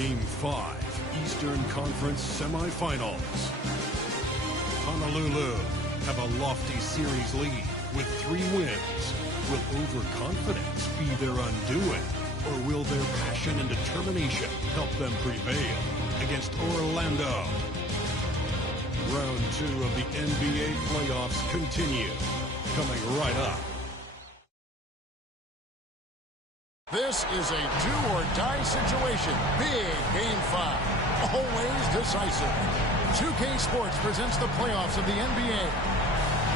Game 5, Eastern Conference Semifinals. Honolulu have a lofty series lead with 3 wins. Will overconfidence be their undoing, or will their passion and determination help them prevail against Orlando? Round 2 of the NBA playoffs continue, coming right up. This is a do-or-die situation. Big Game 5. Always decisive. 2K Sports presents the playoffs of the NBA.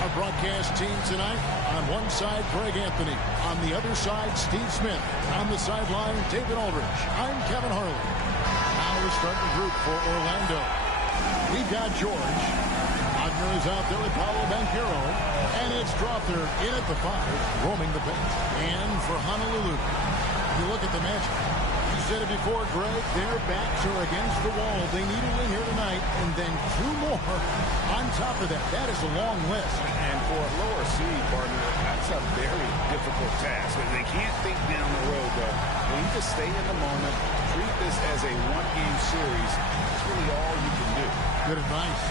Our broadcast team tonight, on one side, Greg Anthony. On the other side, Steve Smith. On the sideline, David Aldridge. I'm Kevin Harlan. Now we're starting group for Orlando. We've got George. Wagner is out there with Paolo Banchero. And it's Strawther in at the 5, roaming the bench. And for Honolulu, if you look at the matchup, you said it before, Greg, their backs are against the wall. They need a win here tonight, and then 2 more on top of that. That is a long list. And for a lower seed, partner, that's a very difficult task. But they can't think down the road, though. They need to stay in the moment, treat this as a one-game series. That's really all you can do. Good advice.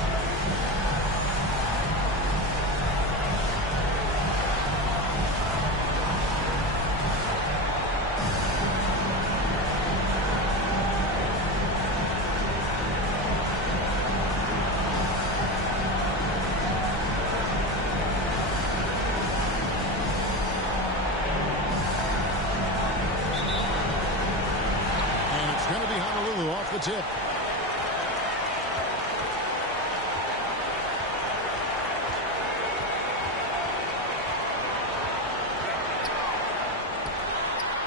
The tip.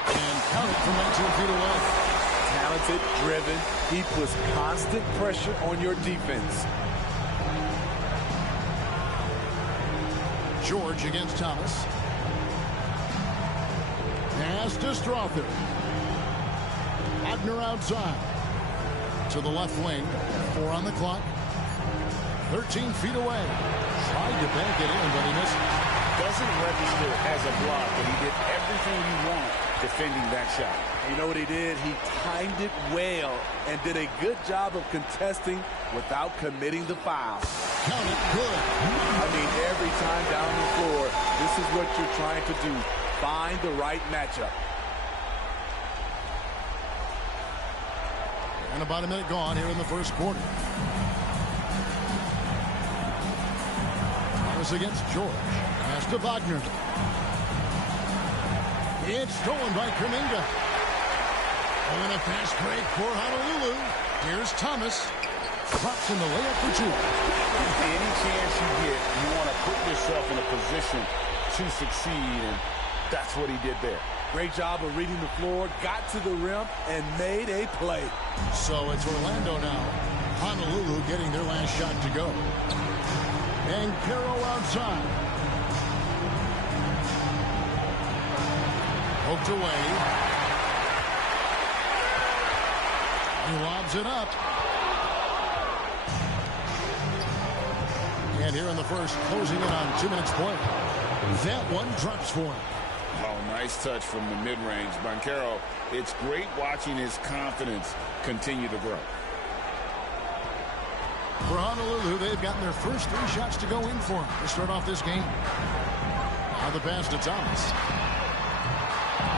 And count it from 19 feet away. Talented, driven. He puts constant pressure on your defense. George against Thomas. Pass to Strawther. Wagner outside. To the left wing. 4 on the clock. 13 feet away. Tried to bank it in, but he misses. Doesn't register as a block, but he did everything you want defending that shot. You know what he did? He timed it well and did a good job of contesting without committing the foul. Count it good. I mean, every time down the floor, this is what you're trying to do. Find the right matchup. And about a minute gone here in the first quarter. Thomas against George. Pass to Wagner. It's stolen by Kuminga. And a fast break for Honolulu. Here's Thomas. Drops in the layup for 2. Any chance you get, you want to put yourself in a position to succeed, and that's what he did there. Great job of reading the floor, got to the rim, and made a play. So it's Orlando now. Honolulu getting their last shot to go. And Banchero outside. Poked away. He lobs it up. And here in the first, closing in on 2 minutes play. That one drops for him. Oh, nice touch from the mid-range. Banchero, it's great watching his confidence continue to grow. For Honolulu, they've gotten their first 3 shots to go in for him to start off this game. Now the pass to Thomas.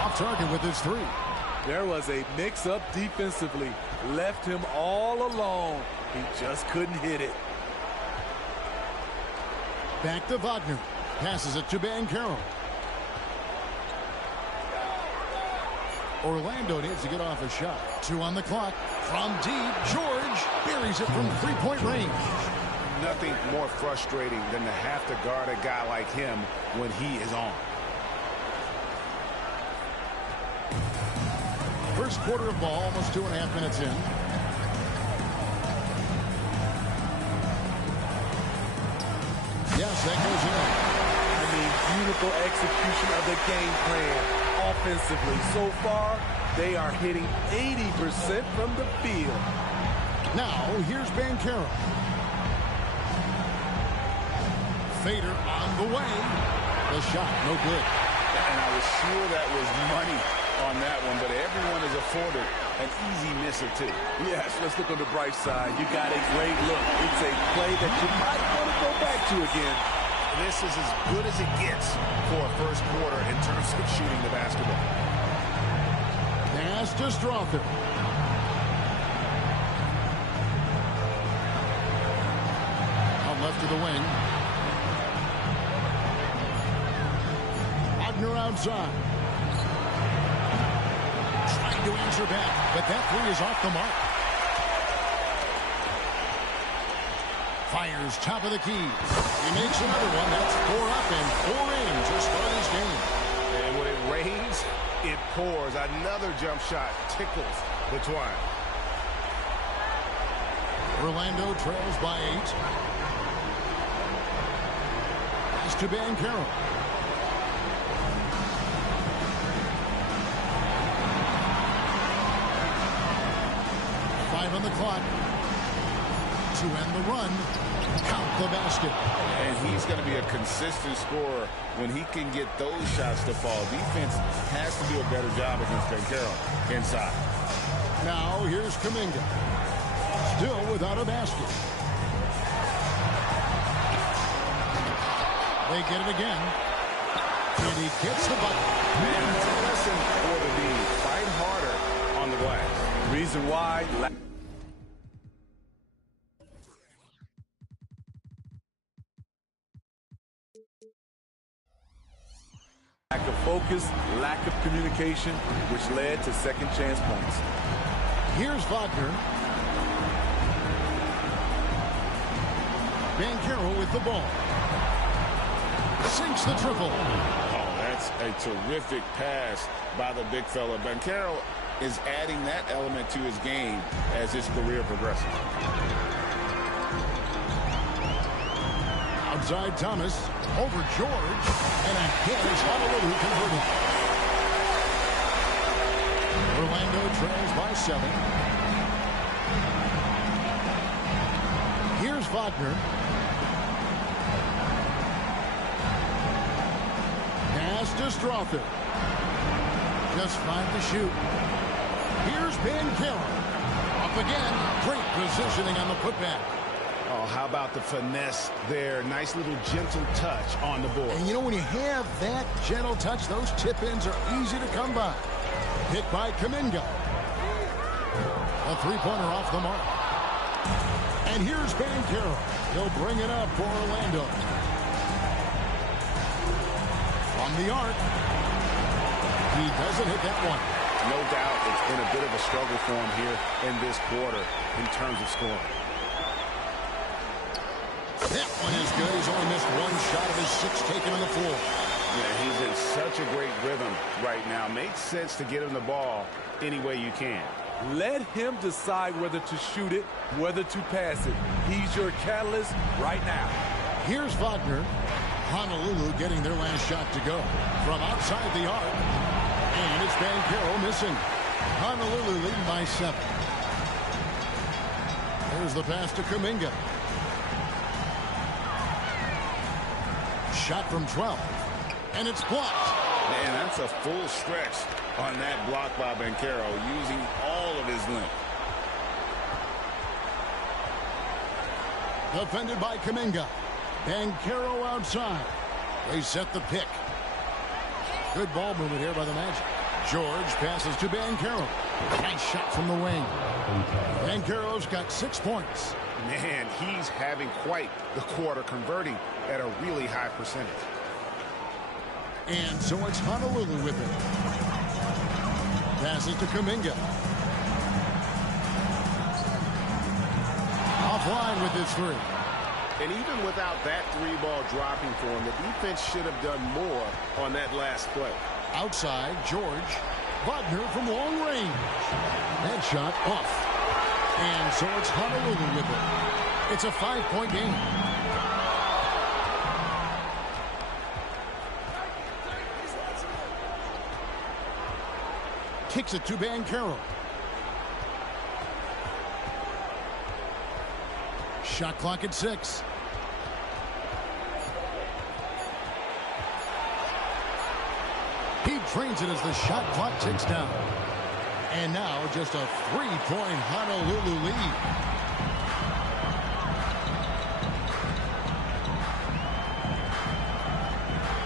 Off target with his 3. There was a mix-up defensively. Left him all alone. He just couldn't hit it. Back to Wagner. Passes it to Banchero. Orlando needs to get off a shot. 2 on the clock. From deep, George buries it from 3-point range. Nothing more frustrating than to have to guard a guy like him when he is on. First quarter of ball, almost 2.5 minutes in. Yes, that goes in. I mean, beautiful execution of the game plan offensively. So far, they are hitting 80% from the field. Now, here's Banchero. Fader on the way. The shot, no good. And I was sure that was money on that one, but everyone is afforded an easy misser, too. Yes, let's look on the bright side. You got a great look. It's a play that you might want to go back to again. This is as good as it gets for a first quarter in terms of shooting the basketball. Pass to Strother. Out left to the wing. Wagner outside. Trying to answer back, but that three is off the mark. Fires top of the key. He makes another one. That's 4 up and 4 in to start his game. And when it rains, it pours. Another jump shot tickles the twine. Orlando trails by 8. Pass to Banchero. On the clock to end the run. Count the basket. And he's going to be a consistent scorer when he can get those shots to fall. Defense has to do a better job against Banchero inside. Now here's Kuminga. Still without a basket. They get it again. And he gets the bucket. Man, it's a lesson for the D. Fight harder on the glass. Reason why... lack of focus, lack of communication, which led to second chance points. Here's Wagner. Banchero with the ball. Sinks the triple. Oh, that's a terrific pass by the big fella. Banchero is adding that element to his game as his career progresses. Outside Thomas, over George, and again is Honolulu converted. Orlando trails by 7. Here's Wagner. Pass to Strother. Just 5 to shoot. Here's Banchero. Up again. Great positioning on the putback. Oh, how about the finesse there? Nice little gentle touch on the board. And you know, when you have that gentle touch, those tip-ins are easy to come by. Hit by Kuminga. A three-pointer off the mark. And here's Banchero. He'll bring it up for Orlando. From the arc. He doesn't hit that one. No doubt it's been a bit of a struggle for him here in this quarter in terms of scoring. That one is good. He's only missed 1 shot of his 6 taken on the floor. Yeah, he's in such a great rhythm right now. Makes sense to get him the ball any way you can. Let him decide whether to shoot it, whether to pass it. He's your catalyst right now. Here's Wagner. Honolulu getting their last shot to go. From outside the arc. And it's Banchero missing. Honolulu leading by 7. There's the pass to Kuminga. Shot from 12. And it's blocked. Man, that's a full stretch on that block by Banchero, using all of his length. Defended by Kuminga. Banchero outside. They set the pick. Good ball movement here by the Magic. George passes to Banchero. Nice shot from the wing. Banchero's got 6 points. Man, he's having quite the quarter, converting at a really high percentage. And so it's Honolulu with it. Passes to Kuminga. Offline with his 3. And even without that 3-ball dropping for him, the defense should have done more on that last play. Outside, George. Wagner from long range. That shot off. And so it's Honolulu with it. It's a 5-point game. Kicks it to Banchero. Shot clock at 6. He drains it as the shot clock ticks down. And now just a 3-point Honolulu lead.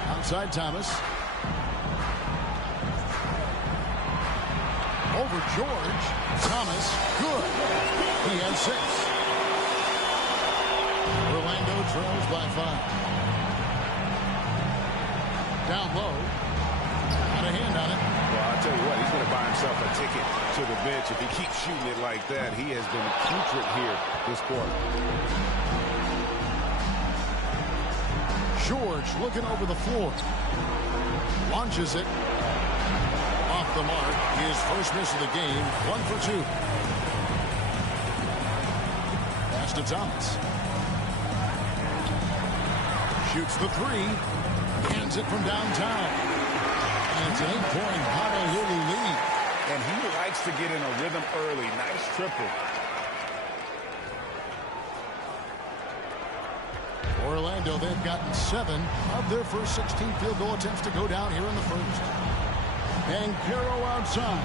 Outside Thomas. Over George. Thomas, good. He has 6. Orlando trails by 5. Down low. Got a hand on it. Well, I'll tell you what, he's going to buy himself a ticket to the bench. If he keeps shooting it like that, he has been putrid here this quarter. George looking over the floor. Launches it. Off the mark. His first miss of the game. 1 for 2. Pass to Thomas. Shoots the 3. Hands it from downtown. And it's an 8-point Honolulu lead. And he likes to get in a rhythm early. Nice triple. Orlando, they've gotten 7 of their first 16 field goal attempts to go down here in the first. Banchero outside.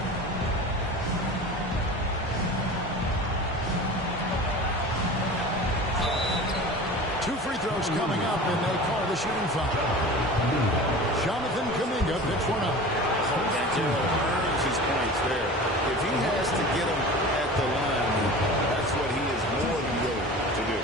Two free throws coming up, and they call the shooting foul. Jonathan Kuminga picks one up. Banchero earns his points there. If he has to get them at the line, that's what he is more than willing to do.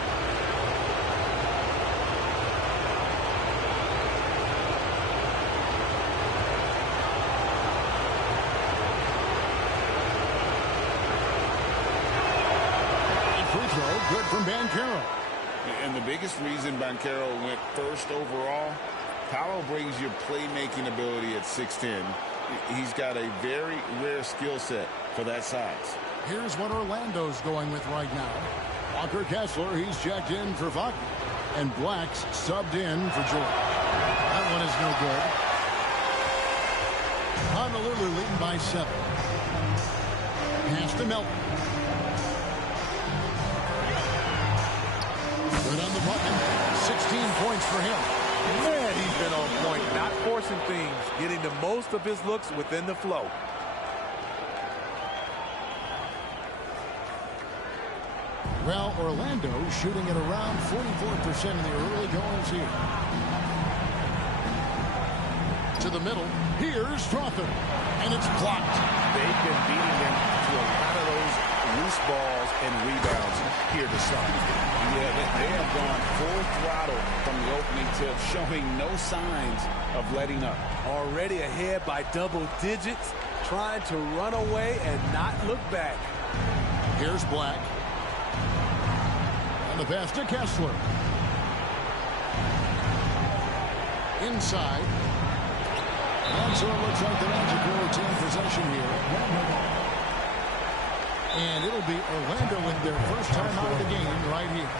Free throw, good from Banchero. And the biggest reason Banchero went first overall, Paolo brings your playmaking ability at 6'10". He's got a very rare skill set for that size. Here's what Orlando's going with right now. Walker Kessler, he's checked in for Wagner. And Black's subbed in for George. That one is no good. Honolulu leading by 7. Pass to Melton. Good on the button. 16 points for him. Man, he's been on point, not forcing things, getting the most of his looks within the flow. Well, Orlando shooting at around 44% in the early goings here. To the middle. Here's Strawther. And it's blocked. They've been beating them to a lot of those loose balls and rebounds here to start. Yeah, they have gone full throttle from the opening tip, showing no signs of letting up. Already ahead by double digits, trying to run away and not look back. Here's Black. And the pass to Kessler. Inside. And so it looks like the Magic will retain possession here. And it'll be Orlando in their first time out of the game right here.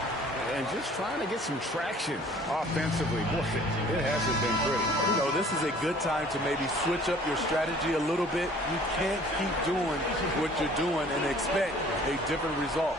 And just trying to get some traction offensively. Boy, it hasn't been pretty. You know, this is a good time to maybe switch up your strategy a little bit. You can't keep doing what you're doing and expect a different result.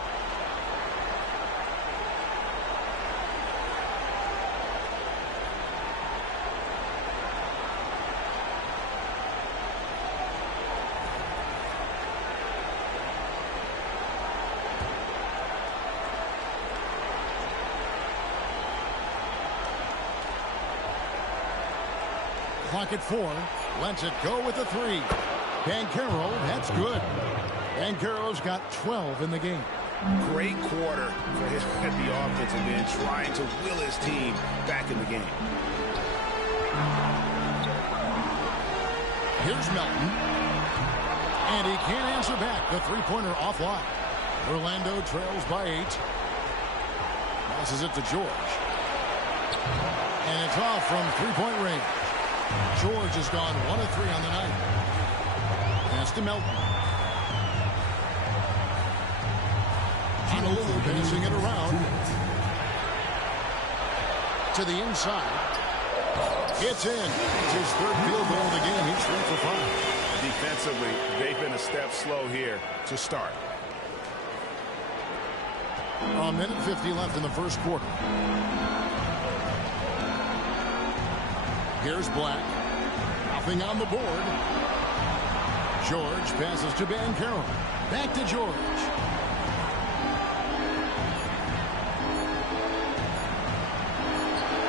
Clock at 4. Lets it go with a 3. Banchero, that's good. Banchero's got 12 in the game. Great quarter for him at the offensive end, trying to will his team back in the game. Here's Melton. And he can't answer back. The three-pointer offline. Orlando trails by 8. Passes it to George. And it's off from three-point range. George has gone 1 of 3 on the night. Pass to Melton. Honolulu passing it around. To the inside. It's in. It's his third field goal of the game. He's 3 for 5. Defensively, they've been a step slow here to start. A minute 50 left in the first quarter. Here's Black. Nothing on the board. George passes to Banchero. Back to George.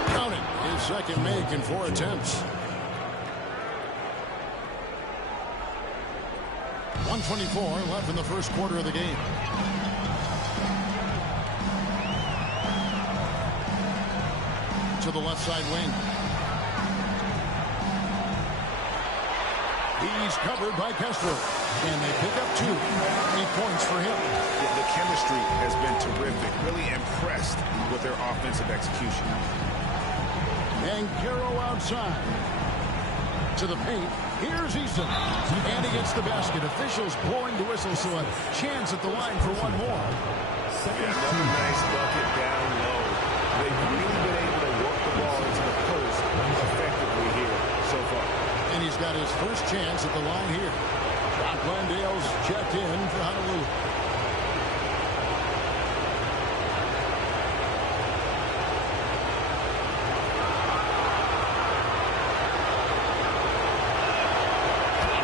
Count it. His second make in 4 attempts. 1:24 left in the first quarter of the game. To the left side wing. He's covered by Kessler. And they pick up 2. 8 points for him. Yeah, the chemistry has been terrific. Really impressed with their offensive execution. Banchero outside. To the paint. Here's Eason. And he gets the basket. Officials blowing the whistle, so a chance at the line for one more. Yeah, another nice bucket down low. They've really been able to work the ball into the post effectively here so far. And he's got his first chance at the line here. John Glendale's checked in for Honolulu.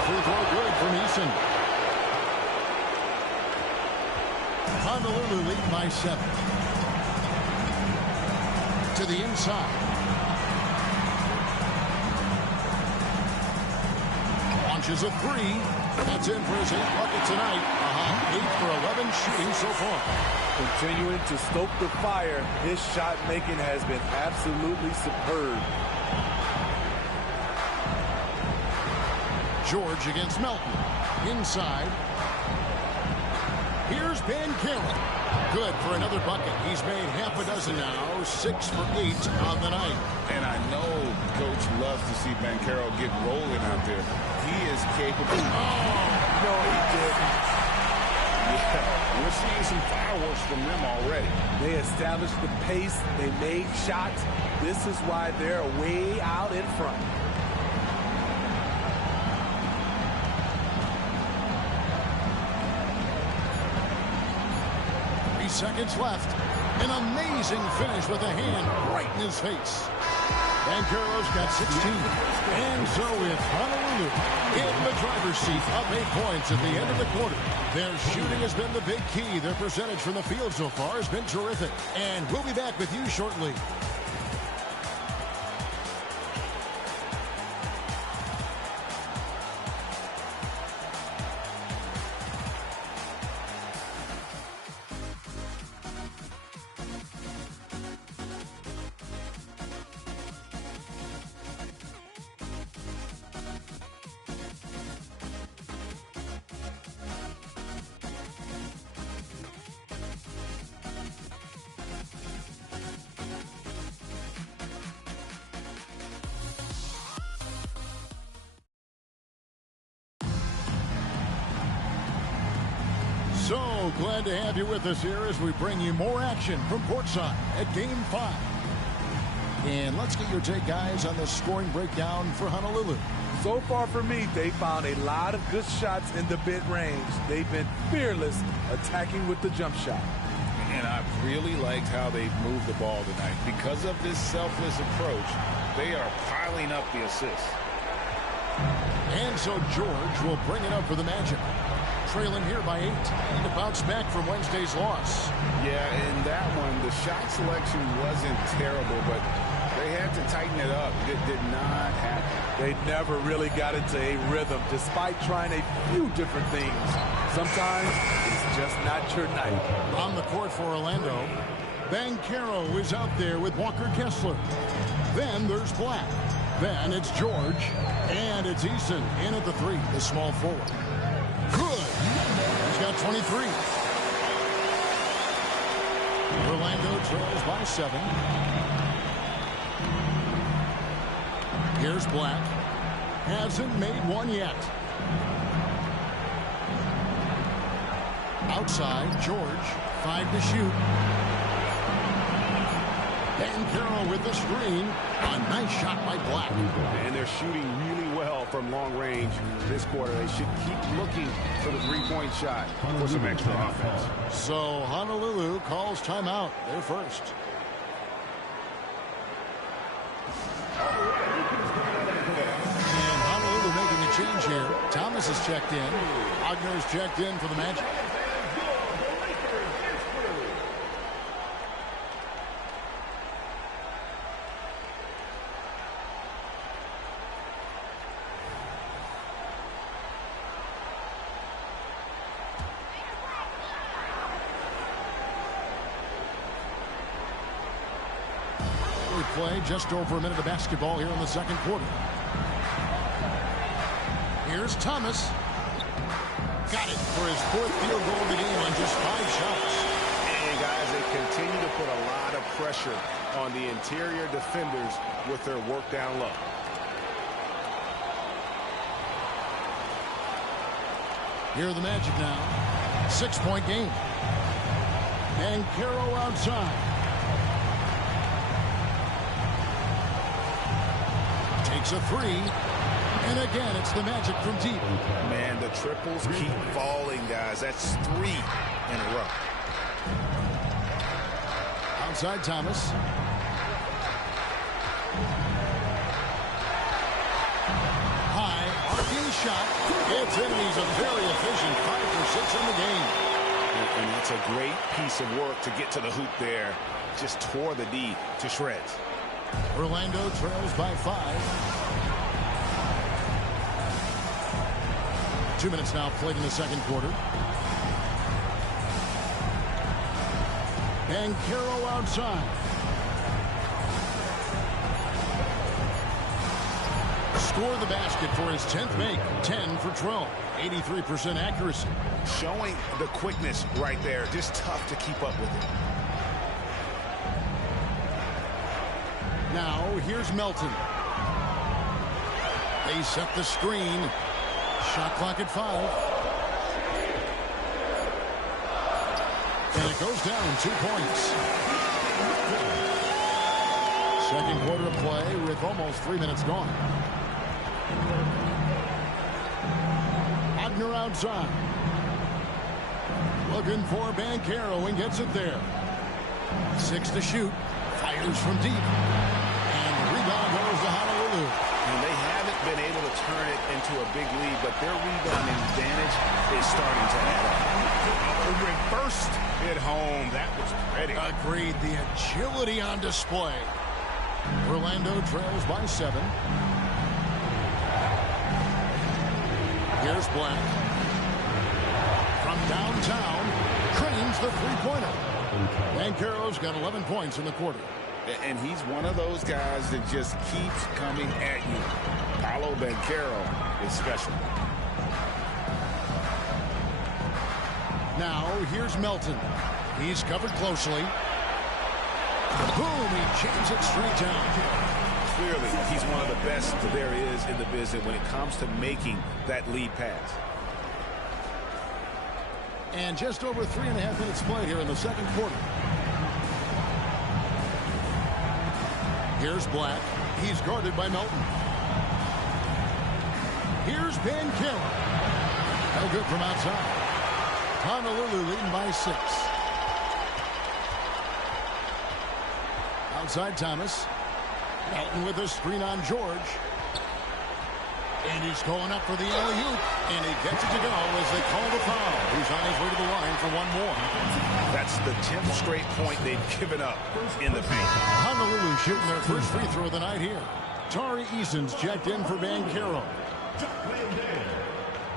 Free throw good from Eason. Honolulu lead by 7. To the inside. Launches a 3. That's in for his 8th bucket tonight. 8 for 11 shooting so far. Continuing to stoke the fire, his shot making has been absolutely superb. George against Melton. Inside. Here's Banchero. Good for another bucket. He's made half a dozen now. 6 for 8 on the night. And I know Coach loves to see Banchero get rolling out there. He is capable. Oh, No, he didn't. Yeah, we're seeing some fireworks from them already. They established the pace. They made shots. This is why they're way out in front. 3 seconds left. An amazing finish with a hand right in his face. Banchero's got 16. And so it's Honolulu in the driver's seat, up 8 points at the end of the quarter. Their shooting has been the big key. Their percentage from the field so far has been terrific. And we'll be back with you shortly. So glad to have you with us here as we bring you more action from courtside at Game 5. And let's get your take, guys, on the scoring breakdown for Honolulu. So far for me, they found a lot of good shots in the mid-range. They've been fearless attacking with the jump shot. And I really liked how they've moved the ball tonight. Because of this selfless approach, they are piling up the assists. And so George will bring it up for the Magic. Trailing here by 8. And to bounce back from Wednesday's loss. Yeah, in that one, the shot selection wasn't terrible, but they had to tighten it up. It did not happen. They never really got into a rhythm, despite trying a few different things. Sometimes it's just not your night. On the court for Orlando, Banchero is out there with Walker Kessler. Then there's Black. Then it's George. And it's Eason in at the 3, the small forward. Good. He's got 23. Orlando trails by 7. Here's Black. Hasn't made one yet. Outside, George. 5 to shoot. Banchero with the screen. A nice shot by Black. And they're shooting really well from long range this quarter. They should keep looking for the three-point shot for some extra offense. So Honolulu calls timeout. They're first. And Honolulu making a change here. Thomas Thomas has checked in. Wagner's checked in for the Magic. Play just over a minute of basketball here in the second quarter. Here's Thomas. Got it for his fourth field goal of the game on just 5 shots. And guys, they continue to put a lot of pressure on the interior defenders with their work down low. Here are the Magic now. 6-point game. And Banchero outside. Takes a 3. And again, it's the Magic from deep. Man, the triples keep falling, guys. That's 3 in a row. Outside Thomas. High, arcing shot. It's in. He's a very efficient 5 for 6 in the game. And it's a great piece of work to get to the hoop there. Just tore the D to shreds. Orlando trails by 5. 2 minutes now played in the second quarter. Banchero outside. Score the basket for his 10th make. 10 for 12. 83% accuracy. Showing the quickness right there. Just tough to keep up with it. Now, here's Melton. They set the screen. Shot clock at 5. And it goes down 2 points. Second quarter of play with almost 3 minutes gone. Wagner outside. Looking for Banchero and gets it there. 6 to shoot. Fires from deep. And the rebound goes to Honolulu. And they haven't been able to turn it into a big lead, but their rebounding advantage is starting to add up. Reversed it home. That was pretty. Agreed. The agility on display. Orlando trails by 7. Here's Black. From downtown, cranes the three-pointer. Banchero's got 11 points in the quarter. And he's one of those guys that just keeps coming at you. Paolo Banchero is special. Now, here's Melton. He's covered closely. Boom, he jams it straight down. Clearly, he's one of the best there is in the business when it comes to making that lead pass. And just over 3.5 minutes played here in the second quarter. Here's Black. He's guarded by Melton. Here's Banchero. No good from outside. Honolulu leading by 6. Outside Thomas. Melton with a screen on George. And he's going up for the alley-oop. And he gets it to go as they call the foul. He's on his way to the line for one more. That's the 10th straight point they've given up in the paint. Honolulu shooting their first free throw of the night here. Tari Eason's checked in for Banchero.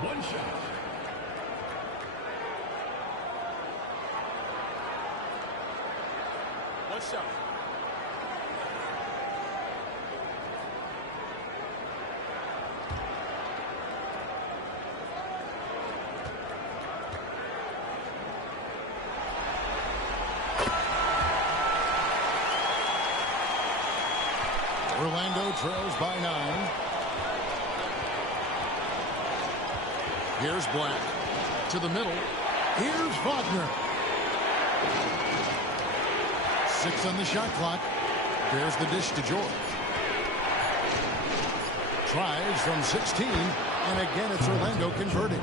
One shot. What's up? Orlando trails by 9. Here's Black to the middle. Here's Wagner. 6 on the shot clock. There's the dish to George. Tries from 16, and again it's Orlando converting.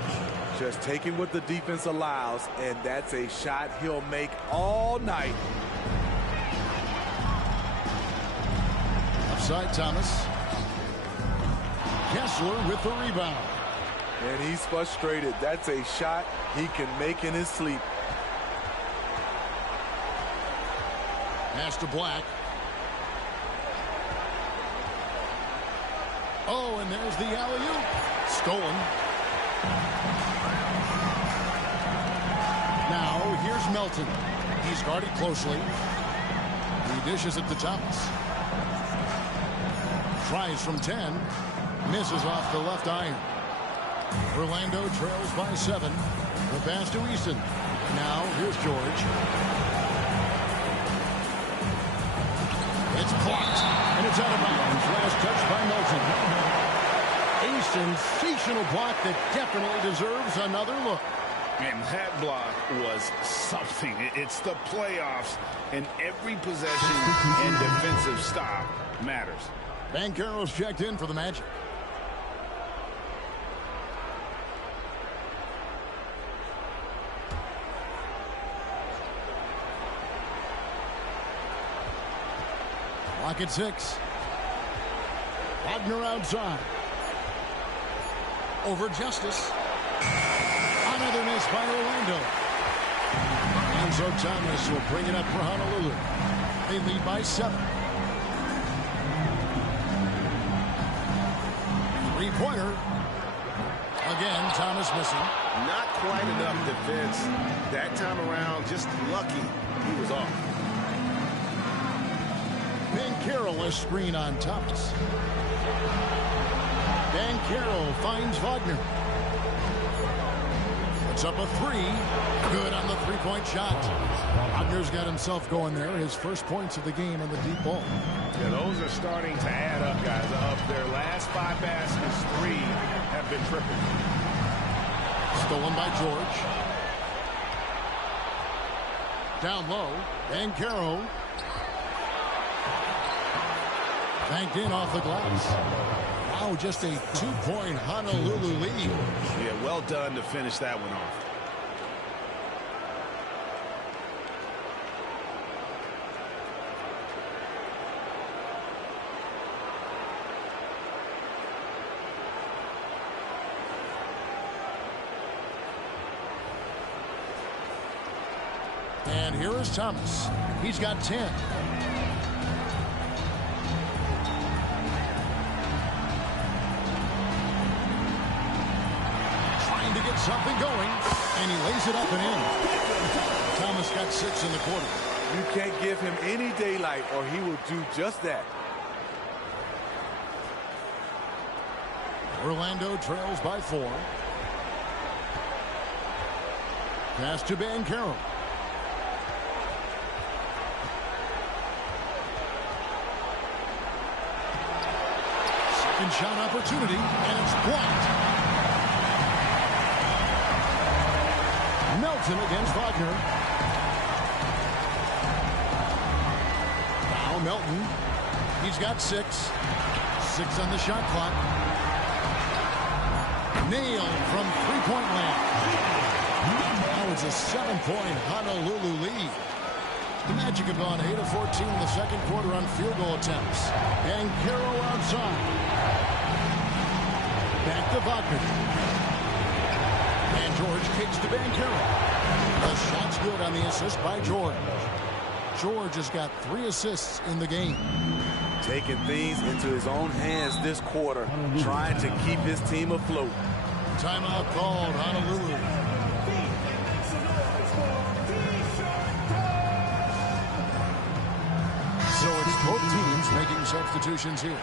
Just taking what the defense allows, and that's a shot he'll make all night. Upside Thomas. Kessler with the rebound. And he's frustrated. That's a shot he can make in his sleep. Pass to Black. Oh, and there's the alley-oop. Stolen. Now, here's Melton. He's guarded closely. He dishes it to Thomas. Tries from 10. Misses off the left iron. Orlando trails by 7. The pass to Easton. Now, here's George. It's blocked, and it's out of bounds. Last touch by Melton. A sensational block that definitely deserves another look. And that block was something. It's the playoffs, and every possession and defensive stop matters. Banchero's checked in for the Magic. Clock at 6. Wagner outside. Over Justice. Another miss by Orlando. And so Thomas will bring it up for Honolulu. They lead by 7. Three-pointer. Again, Thomas missing. Not quite enough defense. That time around, just lucky he was off. Banchero, a screen on Thomas. Banchero finds Wagner. It's up a 3. Good on the three-point shot. Wagner's got himself going there. His first points of the game on the deep ball. Yeah, those are starting to add up, guys. Of their last 5 baskets, 3 have been triple. Stolen by George. Down low. Banchero. Banked in off the glass. Wow, just a 2-point Honolulu lead. Yeah, well done to finish that one off. And here is Thomas. He's got 10. Trying to get something going, and he lays it up and in. Thomas got 6 in the quarter. You can't give him any daylight, or he will do just that. Orlando trails by 4. Pass to Banchero. Second shot opportunity, and it's blocked. Melton against Wagner. Now Melton. He's got 6. 6 on the shot clock. Nailed from three-point land. Now it's a 7-point Honolulu lead. The Magic have gone 8 of 14 in the second quarter on field goal attempts. Banchero outside. Back to Wagner. And George kicks to Banchero. The shot's good on the assist by George. George has got 3 assists in the game. Taking things into his own hands this quarter, trying to keep his team afloat. Timeout called, Honolulu. So it's both teams making substitutions here.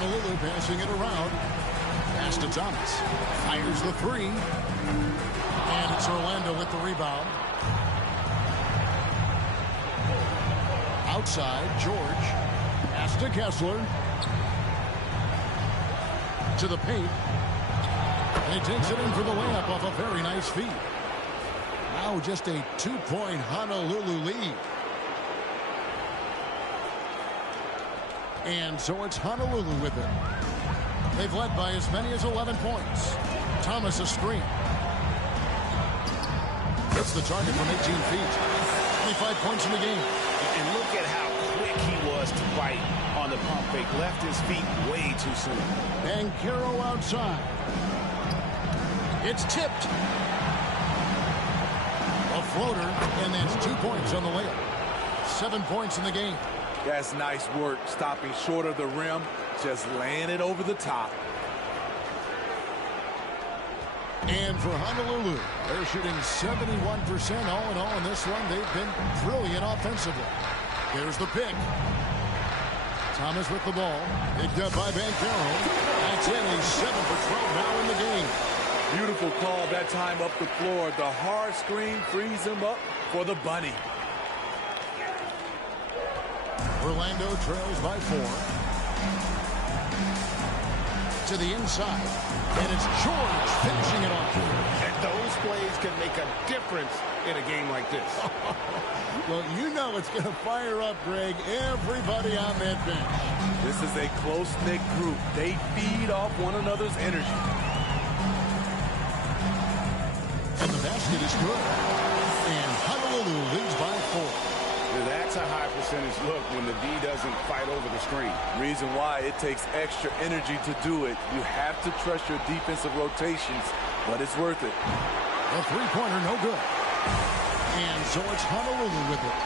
Honolulu passing it around. Pass to Thomas. Fires the 3. And it's Orlando with the rebound. Outside, George. Pass to Kessler. To the paint. And he takes it in for the layup off a very nice feed. Now just a 2-point Honolulu lead. And so it's Honolulu with it. They've led by as many as 11 points. Thomas a screen. Hits the target from 18 feet. 25 points in the game. And look at how quick he was to fight on the pump fake. Left his feet way too soon. Banchero outside. It's tipped. A floater, and that's 2 points on the layup. 7 points in the game. That's nice work, stopping short of the rim, just laying it over the top. And for Honolulu, they're shooting 71% all in all in this one. They've been brilliant offensively. Here's the pick. Thomas with the ball. Picked up by Banchero. That's it. He's 7 for 12 now in the game. Beautiful call that time up the floor. The hard screen frees him up for the bunny. Orlando trails by 4. To the inside. And it's George finishing it off. And those plays can make a difference in a game like this. Well, you know it's going to fire up, Greg, everybody on that bench. This is a close-knit group. They feed off one another's energy. And the basket is good. And Honolulu leads by 4. That's a high percentage look when the D doesn't fight over the screen. Reason why it takes extra energy to do it. You have to trust your defensive rotations, but it's worth it. A three-pointer, no good. And so it's Honolulu with it.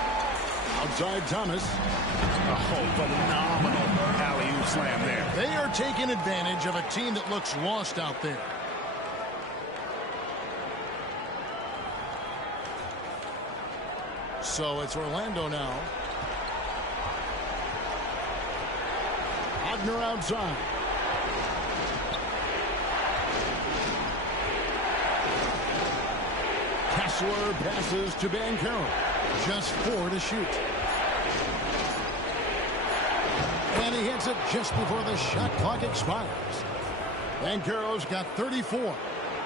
Outside Thomas. Oh, phenomenal alley-oop slam there. They are taking advantage of a team that looks lost out there. So it's Orlando now. Wagner outside. Kessler passes to Banchero. Just 4 to shoot. And he hits it just before the shot clock expires. Banchero's got 34.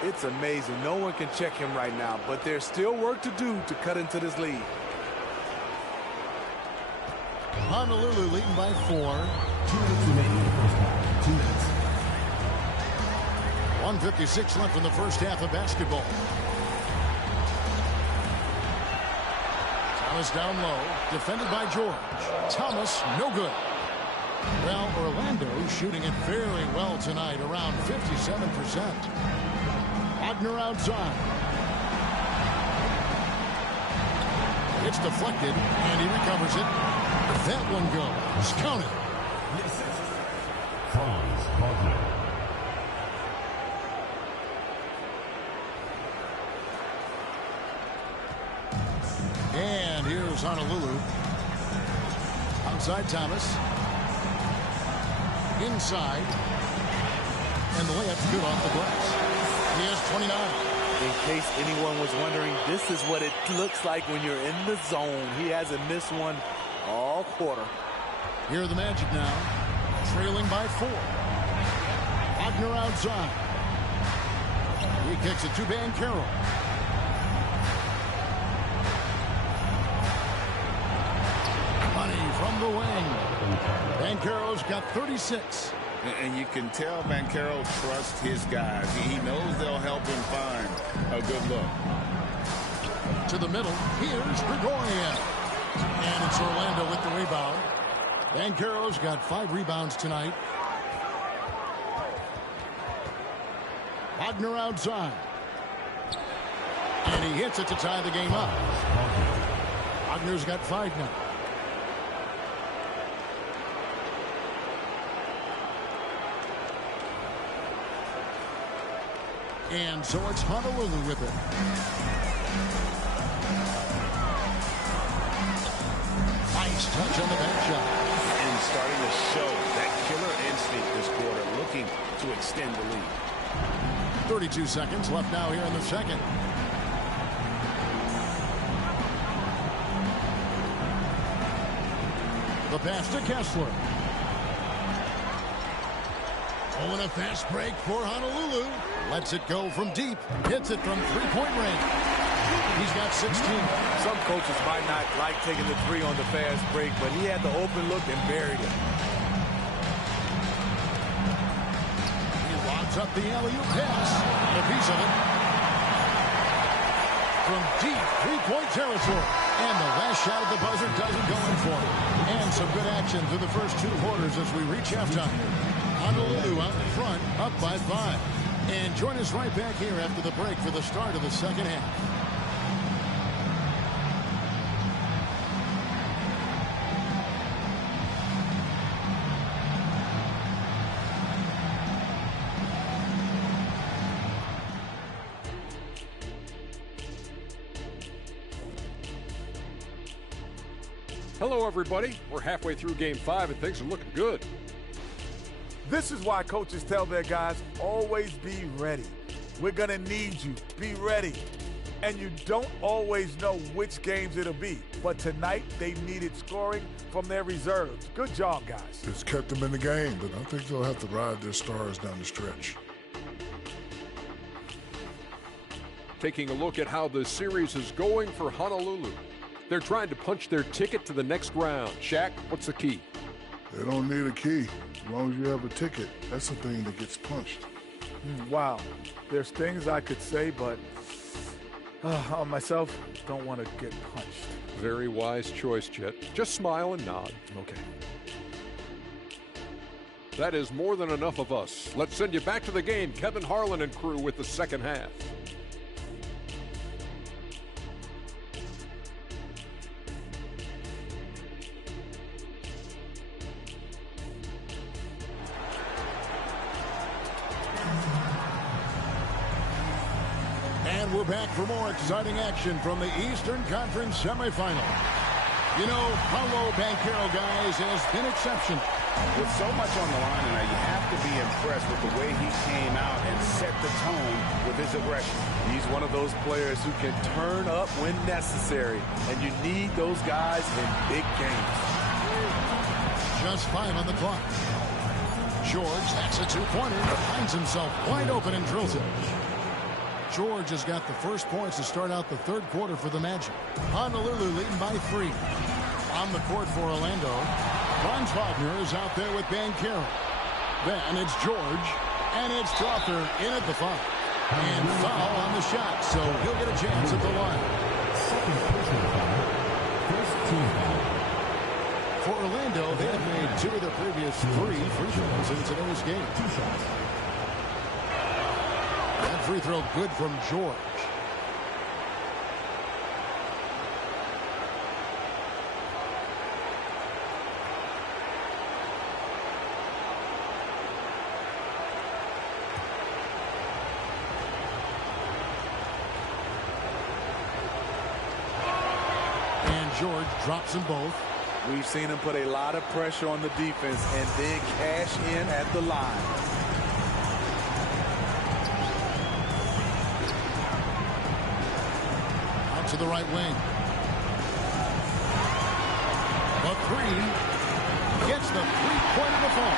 It's amazing. No one can check him right now, but there's still work to do to cut into this lead. Honolulu leading by 4. 2 minutes remaining in the first half. 2 minutes. 1:56 left in the first half of basketball. Thomas down low, defended by George. Thomas, no good. Well, Orlando shooting it very well tonight, around 57%. Wagner outside. It's deflected, and he recovers it. That one goes. Count it. Franz Wagner. And here's Honolulu. Outside Thomas. Inside. And the layup's good off the glass. He has 29. In case anyone was wondering, this is what it looks like when you're in the zone. He hasn't missed one all quarter. Here are the Magic now. Trailing by 4. Wagner outside. He kicks it to Banchero. Money from the wing. Banchero's got 36. And you can tell Banchero trusts his guys. He knows they'll help him find a good look. To the middle. Here's Gregorian. And it's Orlando with the rebound. Banchero's got 5 rebounds tonight. Wagner outside. And he hits it to tie the game up. Wagner's got 5 now. And so it's Honolulu with it. Nice touch on the back shot. And starting to show that killer instinct this quarter, looking to extend the lead. 32 seconds left now here in the second. The pass to Kessler. Oh, and a fast break for Honolulu. Lets it go from deep. Hits it from three-point range. He's got 16. Some coaches might not like taking the three on the fast break, but he had the open look and buried it. He lobs up the alley-oop pass. And a piece of it. From deep three-point territory. And the last shot at the buzzer doesn't go in for him. And some good action through the first 2 quarters as we reach halftime. Honolulu out in front, up by 5. And join us right back here after the break for the start of the second half. Hello, everybody. We're halfway through Game 5, and things are looking good. This is why coaches tell their guys, always be ready. We're going to need you. Be ready. And you don't always know which games it'll be. But tonight, they needed scoring from their reserves. Good job, guys. It's kept them in the game, but I think they'll have to ride their stars down the stretch. Taking a look at how the series is going for Honolulu. They're trying to punch their ticket to the next round. Shaq, what's the key? They don't need a key. As long as you have a ticket, that's the thing that gets punched. Wow. There's things I could say, but on myself, don't want to get punched. Very wise choice, Chet. Just smile and nod. Okay. That is more than enough of us. Let's send you back to the game. Kevin Harlan and crew with the second half. And we're back for more exciting action from the Eastern Conference semifinal. You know, Paolo Banchero, guys, has been exceptional. With so much on the line tonight, you have to be impressed with the way he came out and set the tone with his aggression. He's one of those players who can turn up when necessary, and you need those guys in big games. Just 5 on the clock. George, that's a two-pointer, finds himself wide open and drills it. George has got the first points to start out the third quarter for the Magic. Honolulu leading by 3. On the court for Orlando, Franz Wagner is out there with Banchero. Then it's George, and it's Strawther in at the 5. And foul on the shot, so he'll get a chance at the line. Second personal foul. First team foul. For Orlando, they have made 2 of their previous 3 free throws in today's game. 2 shots. That free throw good from George. And George drops them both. We've seen him put a lot of pressure on the defense and then cash in at the line. To the right wing. A 3. Gets the three-pointer to fall.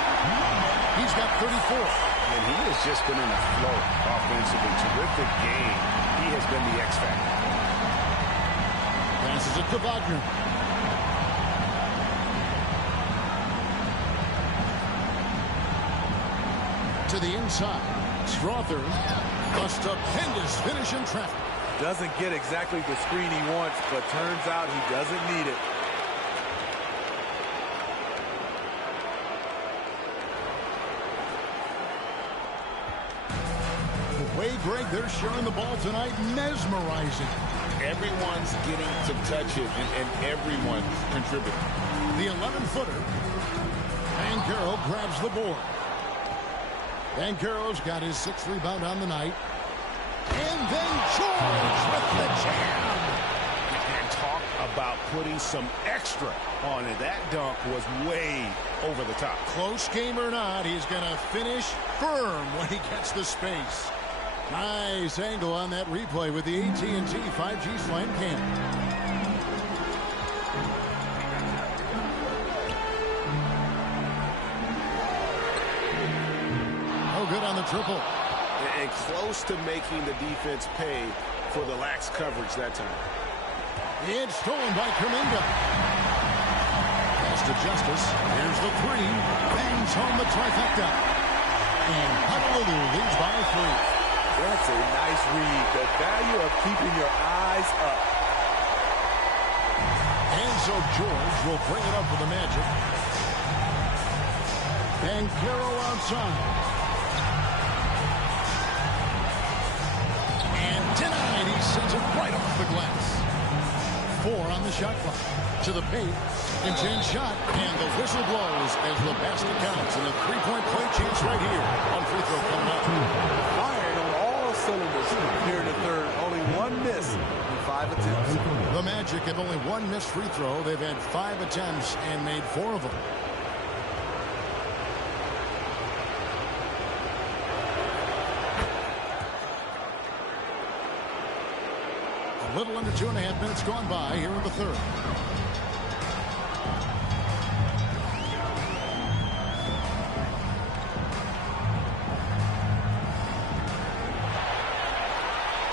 He's got 34. And he has just been in a flow offensively. Terrific game. He has been the X factor. Passes it to Wagner. To the inside. Strawther. A stupendous finish in traffic. Doesn't get exactly the screen he wants, but turns out he doesn't need it. The way, Greg, they're sharing the ball tonight, mesmerizing. Everyone's getting to touch it, and everyone contributing. The 11-footer. Banchero grabs the board. Banchero's got his 6th rebound on the night. And then George with the jam. And talk about putting some extra on it. That dunk was way over the top. Close game or not, he's going to finish firm when he gets the space. Nice angle on that replay with the AT&T 5G Slam Cam. Oh, good on the triple. and close to making the defense pay for the lax coverage that time. It's stolen by Kuminga. Pass to Justice. Here's the three. Bangs home the trifecta. And Honolulu leads by 3. That's a nice read. The value of keeping your eyes up. And so George will bring it up for the Magic. And Caro outside. And denied. He sends it right off the glass. 4 on the shot clock. To the paint. Intense shot. And the whistle blows as the basket counts. And a three-point play chance right here. On free throw coming up. Fired on all cylinders here in the third. Only one miss in 5 attempts. The Magic have only one missed free throw. They've had 5 attempts and made 4 of them. A little under 2.5 minutes gone by here in the third.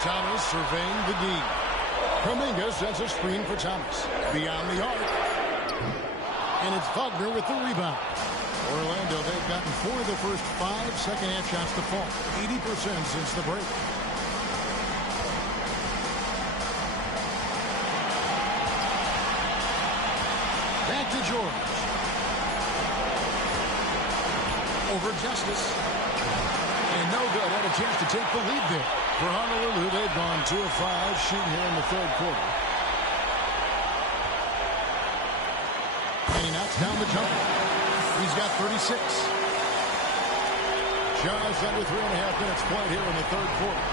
Thomas surveying the D. Kuminga sends a screen for Thomas. Beyond the arc. And it's Wagner with the rebound. Orlando, they've gotten 4 of the first 5 second-half shots to fall. 80% since the break. Back to George. Over Justice. And no good. Had a chance to take the lead there. For Honolulu, they've gone 2 of 5 shooting here in the third quarter. And he knocks down the jumper. He's got 36. Just under 3.5 minutes played here in the third quarter.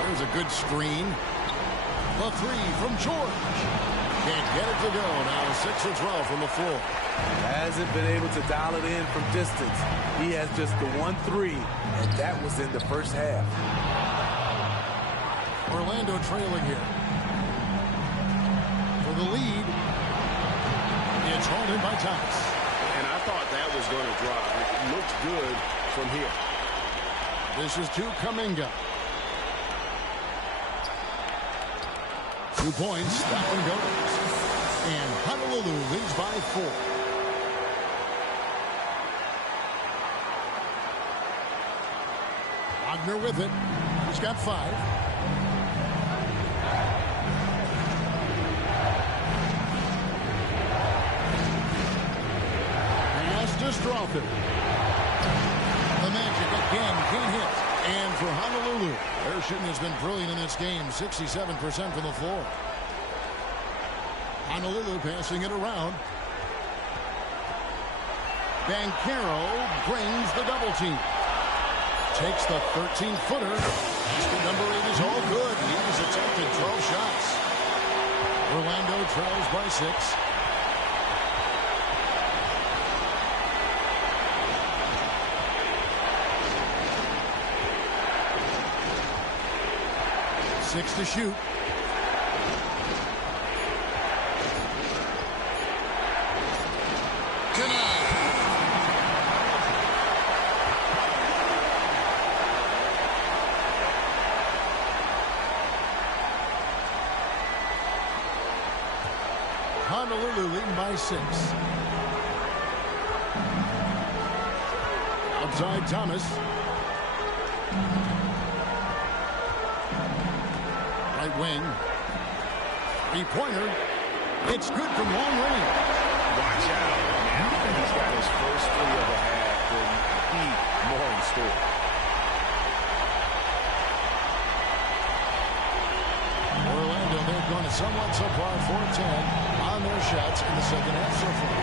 There's a good screen. The 3 from George. Can't get it to go. Now 6 of 12 from the floor. Hasn't been able to dial it in from distance. He has just the 1-3, and that was in the first half. Orlando trailing here. For the lead, it's hauled in by Thomas. And I thought that was going to drop. It looked good from here. This is to Kuminga. 2 points, stop and goes. And Honolulu leads by 4. Wagner with it. He's got 5. Pass to Strother. The Magic again can't hit. And for Honolulu, their shooting has been brilliant in this game. 67% from the floor. Honolulu passing it around. Banchero brings the double team. Takes the 13-footer. Basket number 8 is all good. He has attempted 12 shots. Orlando trails by 6. Six to shoot. Honolulu leading by 6. Outside Thomas. Right wing. 3-pointer. It's good from long range. Watch out. Now that he's got his first 3 of the half, there'll be more in store. Orlando, they've gone somewhat subpar 4-10 on their shots in the second half so far.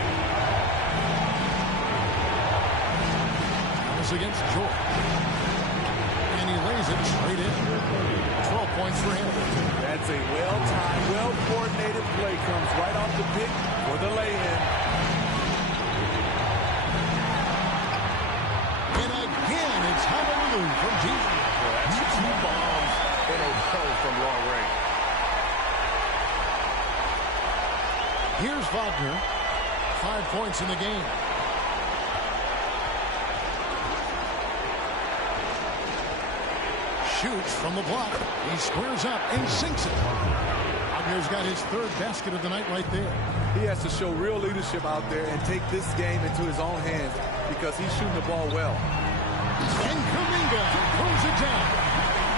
Thomas against George. And he lays it straight in. 12 points for him. That's a well-timed, well-coordinated play. Comes right off the pick for the lay-in. And again, it's Honolulu from deep. Well, that's 2 bombs in a row from long range. Here's Wagner. 5 points in the game. shoots from the block. He squares up and sinks it. Javier's got his third basket of the night right there. He has to show real leadership out there and take this game into his own hands because he's shooting the ball well. And Kuminga throws it down.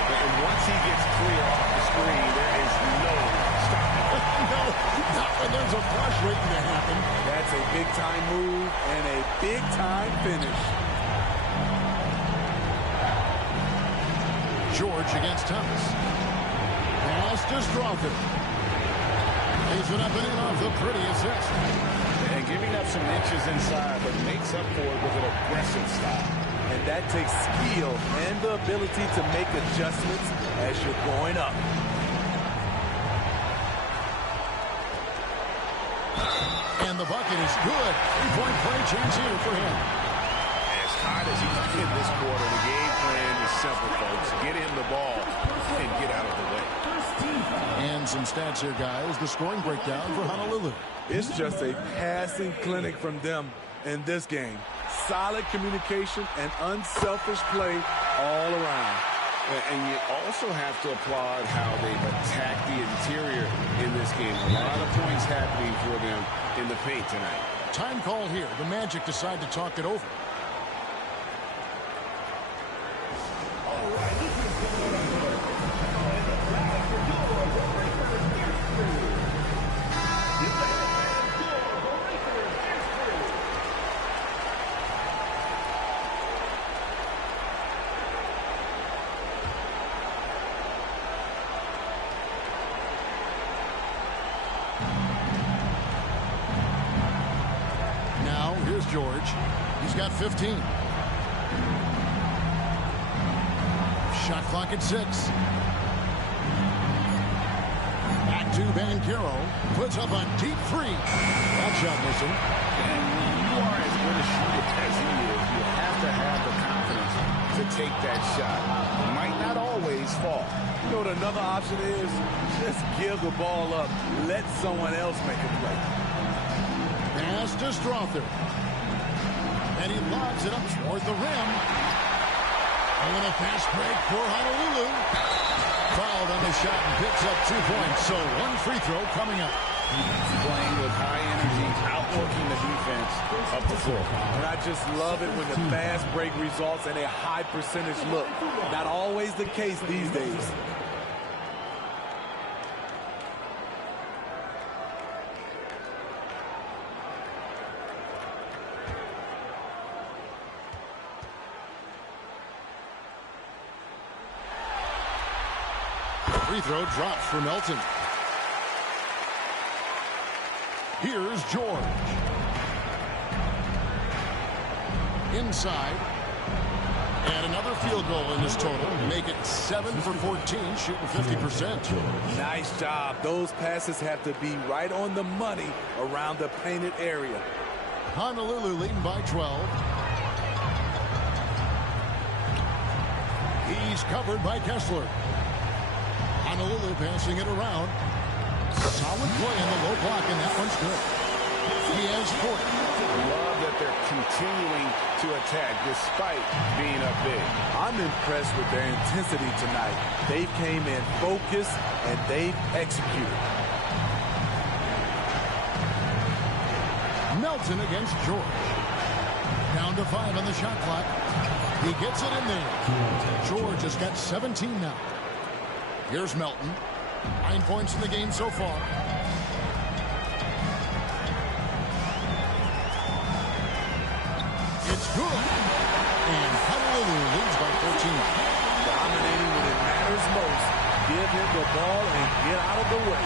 And once he gets clear off the screen, there is no stopping him. No, not when there's a flush waiting to happen. That's a big-time move and a big-time finish. George against Thomas. Pass to Strawther. Lays it up and in off the pretty assist. And giving up some inches inside, but makes up for it with an aggressive style. And that takes skill and the ability to make adjustments as you're going up. And the bucket is good. Three-point play chance here for him. As hot as he's been this quarter, the game plan is simple, folks. Get him the ball and get out of the way. And some stats here, guys. The scoring breakdown for Honolulu. It's just a passing clinic from them in this game. Solid communication and unselfish play all around. And you also have to applaud how they've attacked the interior in this game. A lot of points happening for them in the paint tonight. Time call here. The Magic decide to talk it over. George. He's got 15. Shot clock at 6. Back to Banchero. Puts up a deep three. That shot missing. And when you are as good a shooter as he is, you have to have the confidence to take that shot. It might not always fall. You know what another option is? Just give the ball up. Let someone else make a play. Pass to Strawther. And he lobs it up toward the rim. And a fast break for Honolulu. Fouled on the shot and picks up 2 points. So one free throw coming up. Playing with high energy, outworking the defense up the floor. And I just love it when the fast break results in a high percentage look. Not always the case these days. Free throw drops for Melton. Here's George. Inside. And another field goal in this total. Make it 7 for 14, shooting 50%. Nice job. Those passes have to be right on the money around the painted area. Honolulu leading by 12. He's covered by Kessler. Honolulu passing it around. Solid play in the low block, and that one's good. He has 40. Love that they're continuing to attack despite being up big. I'm impressed with their intensity tonight. They came in focused, and they've executed. Melton against George. Down to 5 on the shot clock. He gets it in there. George has got 17 now. Here's Melton. 9 points in the game so far. It's good. And Honolulu leads by 14. Dominating when it matters most. Give him the ball and get out of the way.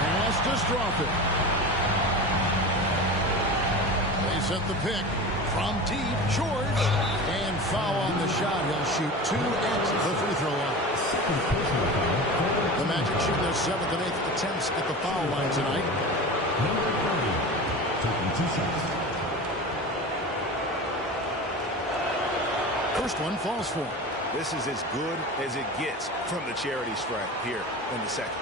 Pass to Strawther. They set the pick. From deep, George. And foul on the shot. He'll shoot 2 at the free throw line. The Magic shoot their 7th and 8th attempts at the foul line tonight. Number 30, taking 2 shots. First one falls for him. This is as good as it gets from the charity stripe here in the second.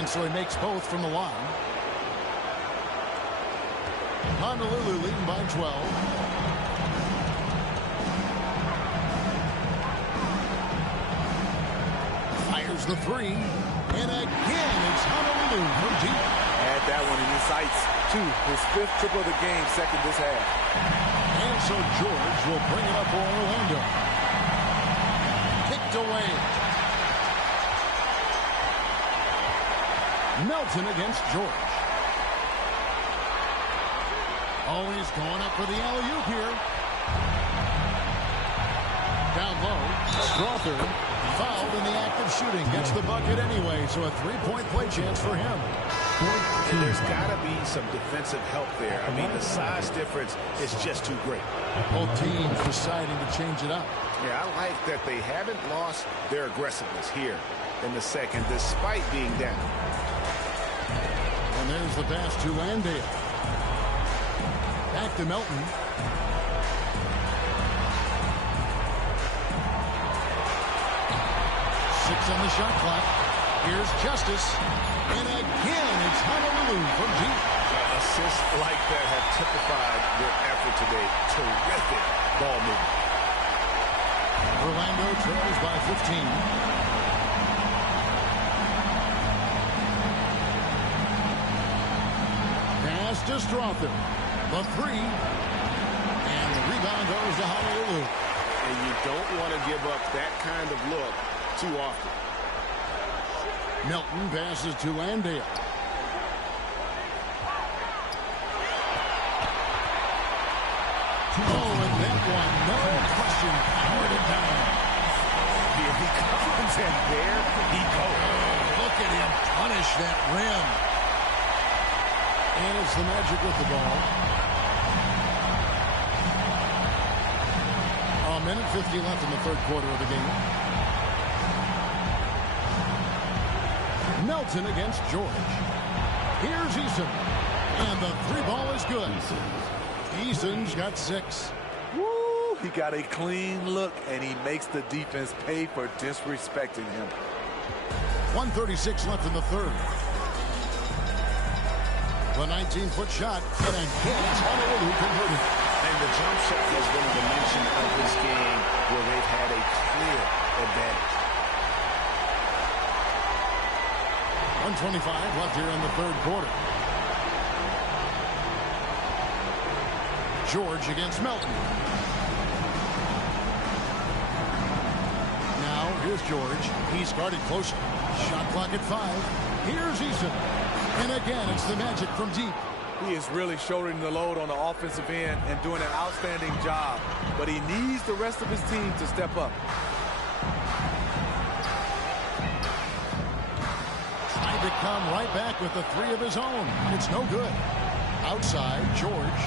And so he makes both from the line. Honolulu leading by 12. Fires the three. And again, it's Honolulu from deep. Had that one in his sights, too. His 5th triple of the game, second this half. And so George will bring it up for Orlando. Kicked away. Melton against George. Oh, he's going up for the alley-oop here. Down low. Strawther fouled in the act of shooting. Gets the bucket anyway, so a three-point play chance for him. And there's got to be some defensive help there. I mean, the size difference is just too great. Both teams deciding to change it up. Yeah, I like that they haven't lost their aggressiveness here in the second, despite being down. And there's the pass to Landale. Back to Melton. Six on the shot clock. Here's Justice. And again, it's Honolulu from deep. Assists like that have typified their effort today. Terrific ball movement. Orlando trails by 15. Pass to Strawther. The three. And the rebound goes to Honolulu. And you don't want to give up that kind of look too often. Melton passes to Landale. Oh, and that one, no question, powered it down. Here he comes, and there he goes. Look at him punish that rim. And it's the Magic with the ball. A minute 50 left in the third quarter of the game. Melton against George. Here's Eason. And the three ball is good. Eason's got 6. Woo! He got a clean look, and he makes the defense pay for disrespecting him. 1:36 left in the third. The 19-foot shot. And again, it's Honolulu converted. And the jump shot has been a dimension of this game where they've had a clear advantage. 1:25 left here in the third quarter. George against Melton. Now, here's George. He's guarded closely. Shot clock at 5. Here's Eason. And again, it's the Magic from deep. He is really shouldering the load on the offensive end and doing an outstanding job. But he needs the rest of his team to step up. Trying to come right back with the three of his own. It's no good. Outside, George.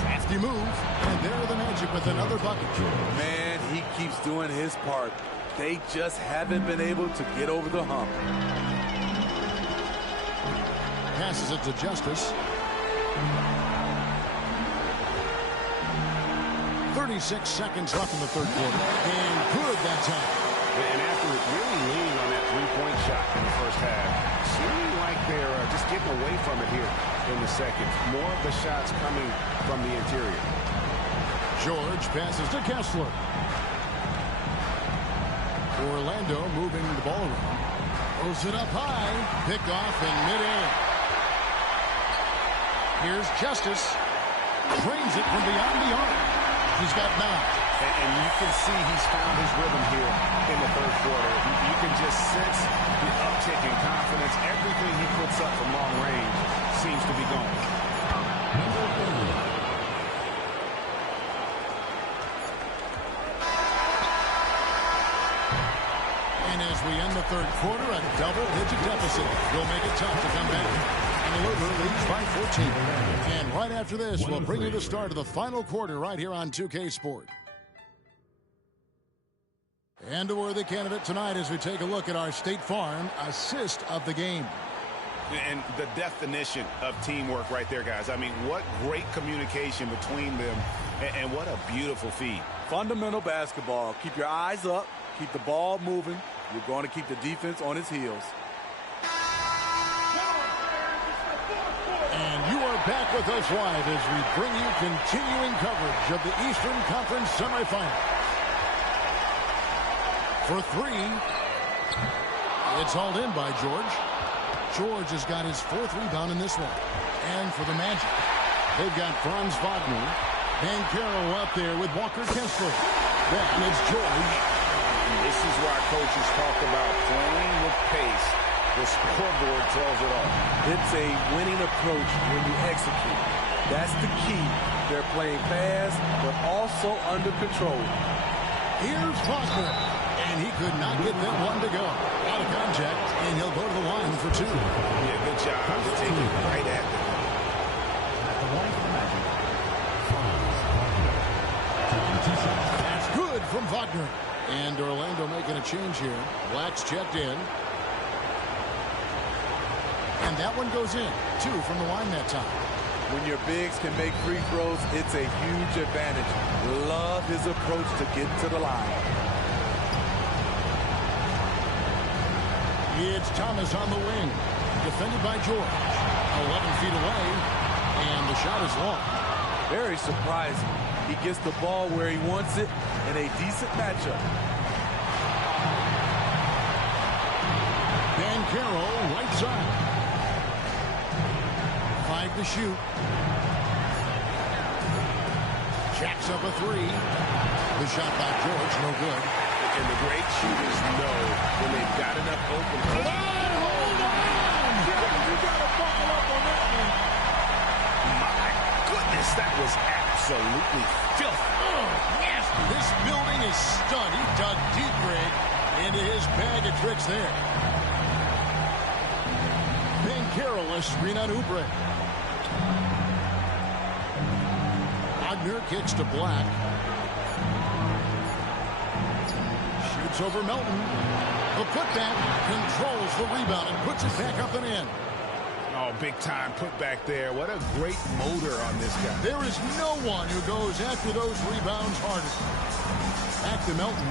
Crafty move. And there are the Magic with another bucket. Man, he keeps doing his part. They just haven't been able to get over the hump. Passes it to Justice. 36 seconds left in the third quarter. And good that time. And after really leaning on that three-point shot in the first half, seeming like they're just getting away from it here in the second. More of the shots coming from the interior. George passes to Kessler. Orlando moving the ball around. Throws it up high. Picked off in midair. Here's Justice. Trains it from beyond the arc. He's got 9. And you can see he's found his rhythm here in the third quarter. You can just sense the uptick in confidence. Everything he puts up from long range seems to be going. And as we end the third quarter, a double-digit deficit will make it tough to come back. Honolulu leads by 14. And right after this, we'll bring you the start of the final quarter right here on 2K Sport. And a worthy candidate tonight as we take a look at our State Farm assist of the game. And the definition of teamwork right there, guys. I mean, what great communication between them, and what a beautiful feed. Fundamental basketball. Keep your eyes up, keep the ball moving, You're going to keep the defense on its heels. And you are back with us live as we bring you continuing coverage of the Eastern Conference semifinal. For three, it's hauled in by George. George has got his 4th rebound in this one. And for the Magic, they've got Franz Wagner. Banchero up there with Walker Kessler. Then it's George. This is why coaches talk about playing with pace. The scoreboard tells it all. It's a winning approach when you execute. That's the key. They're playing fast, but also under control. Here's Wagner. And he could not get that one to go. Out of contact, and he'll go to the line for 2. Yeah, good job to take it right at them. That's good from Wagner. And Orlando making a change here. Black's checked in. And that one goes in. 2 from the line that time. When your bigs can make free throws, it's a huge advantage. Love his approach to get to the line. It's Thomas on the wing. Defended by George. 11 feet away. And the shot is long. Very surprising. He gets the ball where he wants it in a decent matchup. Banchero, right side. 5 to shoot. Jacks up a 3. The shot by George, no good. And the great shooters know when they've got enough open. Hold on! You got to buckle up on that one. My goodness, that was absolutely filthy. Oh, nasty. This building is stunned. He dug deep, Greg, into his bag of tricks there. Banchero, a screen on Oubre. Wagner kicks to Black. Shoots over Melton. The putback controls the rebound and puts it back up and in. Oh, big time putback there. What a great motor on this guy. There is no one who goes after those rebounds harder. Back to Melton.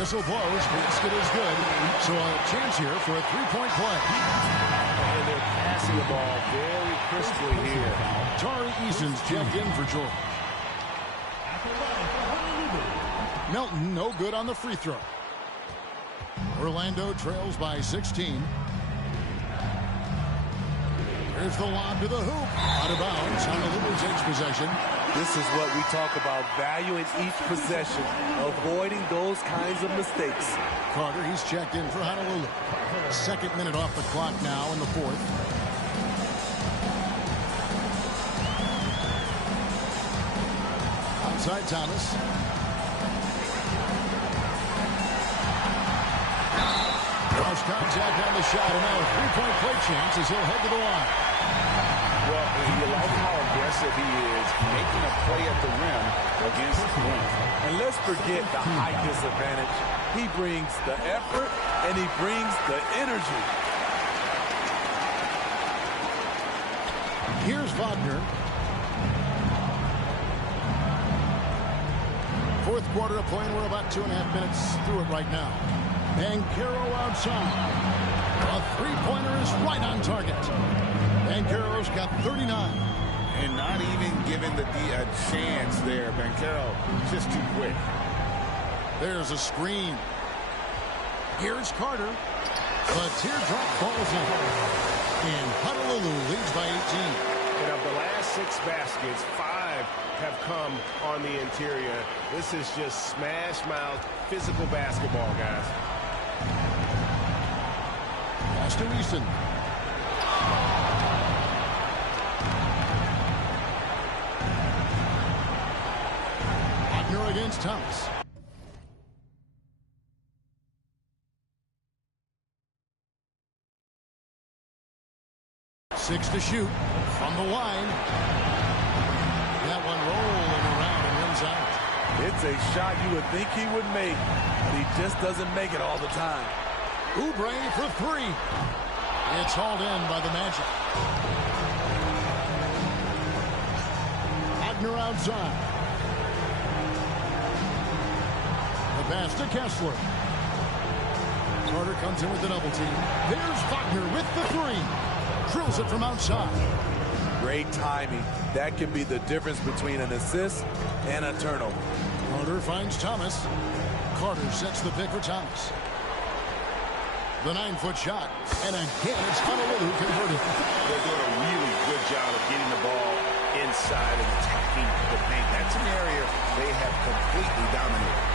Whistle blows. Basket is good. So a chance here for a 3-point play. And they're passing the ball very crisply here. Tari Eason's checked in for George. Melton no good on the free throw. Orlando trails by 16. Here's the lob to the hoop. Out of bounds. Honolulu takes possession. This is what we talk about, valuing each possession, avoiding those kinds of mistakes. Carter, he's checked in for Honolulu. 2nd minute off the clock now in the 4th. Outside Thomas. Cross contact on the shot, and now a 3-point play chance as he'll head to the line. Well, you like how aggressive he is, making a play at the rim against him. And let's forget the height disadvantage. He brings the effort, and he brings the energy. Here's Wagner. 4th quarter of play, and we're about 2.5 minutes through it right now. Banchero outside. A 3-pointer is right on target. Banchero's got 39. And not even giving the D a chance there. Banchero just too quick. There's a screen. Here's Carter. The teardrop falls in. And Honolulu leads by 18. And of the last 6 baskets, 5 have come on the interior. This is just smash mouth physical basketball, guys. Pass to Easton. Wagner against Thomas. Six to shoot from the line. That one rolling around and runs out. It's a shot you would think he would make, but he just doesn't make it all the time. Oubre for 3. It's hauled in by the Magic. Wagner outside. The pass to Kessler. Carter comes in with the double team. There's Wagner with the three. Drills it from outside. Great timing. That can be the difference between an assist and a turnover. Carter finds Thomas. Carter sets the pick for Thomas. The 9-foot shot. And again, it's Honolulu converted. They're doing a really good job of getting the ball inside and attacking the paint. That's an area they have completely dominated.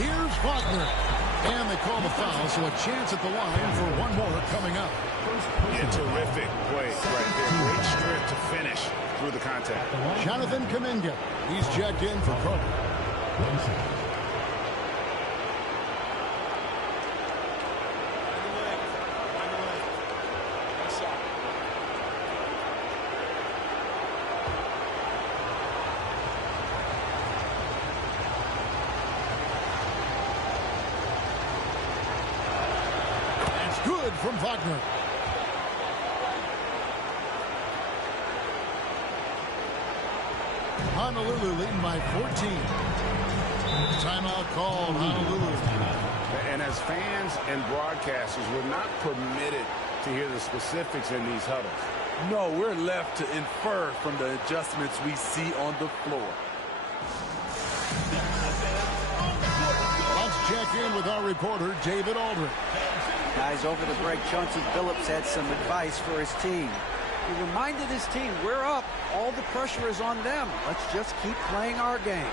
Here's Wagner. And they call the foul, so a chance at the line for one more coming up. Yeah, terrific play right there. Great strength to finish through the contact. Jonathan Kuminga. He's checked in for Carter. Good from Wagner. Honolulu leading by 14. Timeout called, Honolulu. And as fans and broadcasters, we're not permitted to hear the specifics in these huddles. No, we're left to infer from the adjustments we see on the floor. Let's check in with our reporter, David Aldridge. Guys, over the break, Chauncey Billups had some advice for his team. He reminded his team, we're up. All the pressure is on them. Let's just keep playing our game.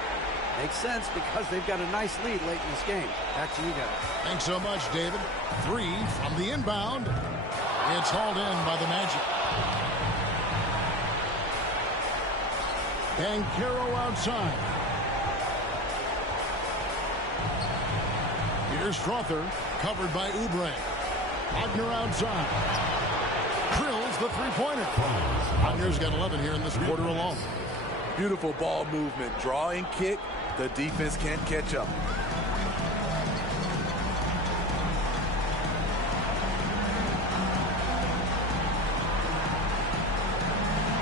Makes sense because they've got a nice lead late in this game. Back to you guys. Thanks so much, David. 3 from the inbound. It's hauled in by the Magic. And Caro outside. Here's Strother, covered by Oubre. Wagner outside. Drills the three-pointer. Wagner's got 11 here in this quarter alone. Beautiful ball movement. Draw and kick. The defense can't catch up.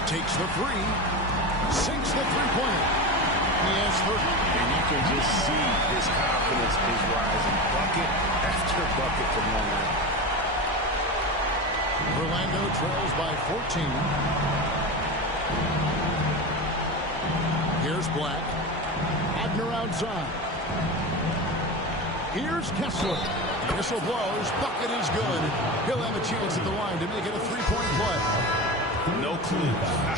Takes the three. Sinks the three-pointer. He has 30. And you can just see his confidence is rising. Bucket after bucket from long range. Orlando trails by 14. Here's Black. Wagner outside. Here's Kessler. Whistle blows. Bucket is good. He'll have a chance at the line to make it a three-point play. No clue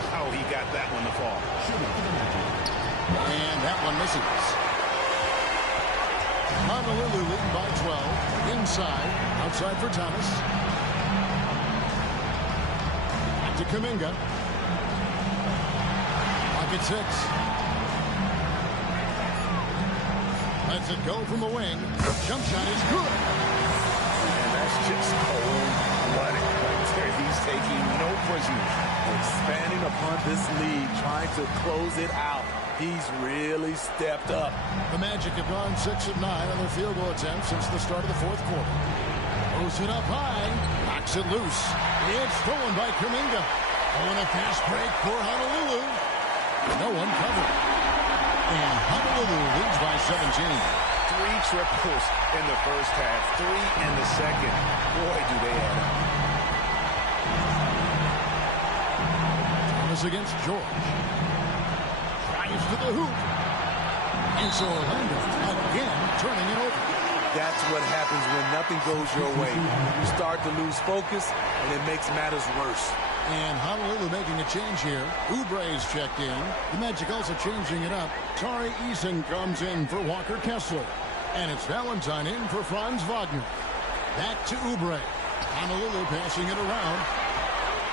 how he got that one to fall. And that one misses. Honolulu leading by 12. Inside. Outside for Thomas. Back to Kuminga. Pocket 6. Lets it go from the wing. Jump shot is good. And that's just cold-blooded right there. He's taking no prisoners. Expanding upon this lead, trying to close it out. He's really stepped up. The Magic have gone 6 of 9 on their field goal attempts since the start of the fourth quarter. Throws it up high. Knocks it loose. It's stolen by Kuminga. Oh, and a fast break for Honolulu. No one covered. And Honolulu leads by 17. 3 triples in the first half, 3 in the second. Boy, do they add up. Thomas against George. Drives to the hoop. And so Orlando again turning it over. That's what happens when nothing goes your way. You start to lose focus, and it makes matters worse. And Honolulu making a change here. Oubre's checked in. The Magic also changing it up. Tari Eason comes in for Walker Kessler. And it's Valentine in for Franz Wagner. Back to Oubre. Honolulu passing it around.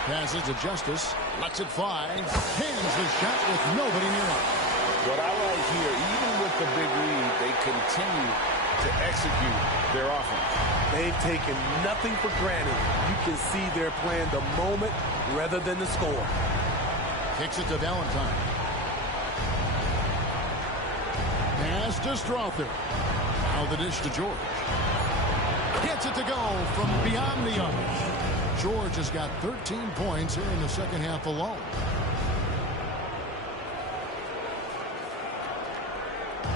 Passes to Justice. Lets it fly. Hands the shot with nobody near it. What I like here, even with the big lead, they continue to execute their offense. They've taken nothing for granted. You can see they're playing the moment rather than the score. Kicks it to Valentine. Pass to Strother. Now the dish to George. Gets it to go from beyond the arc. George has got 13 points here in the second half alone.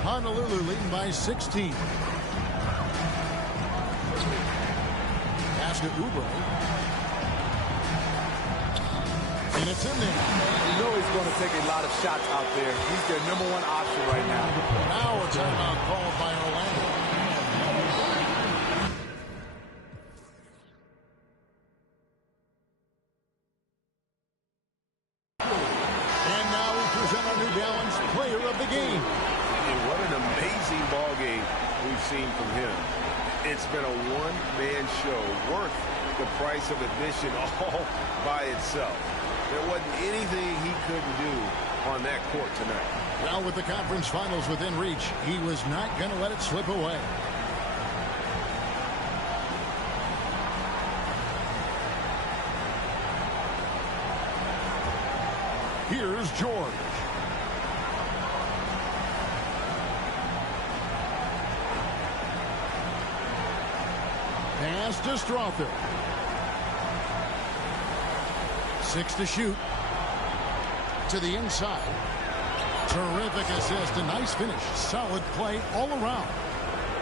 Honolulu leading by 16. pass to Oubre. And it's in there. You know he's going to take a lot of shots out there. He's their #1 option right now. Now a timeout called by Orlando. And now we present our New Balance Player of the Game. And what an amazing ball game we've seen from him. It's been a one-man show worth the price of admission all by itself. There wasn't anything he couldn't do on that court tonight. Well, with the conference finals within reach, he was not going to let it slip away. Here's George. Pass to Strother. 6 to shoot. To the inside. Terrific assist. A nice finish. Solid play all around.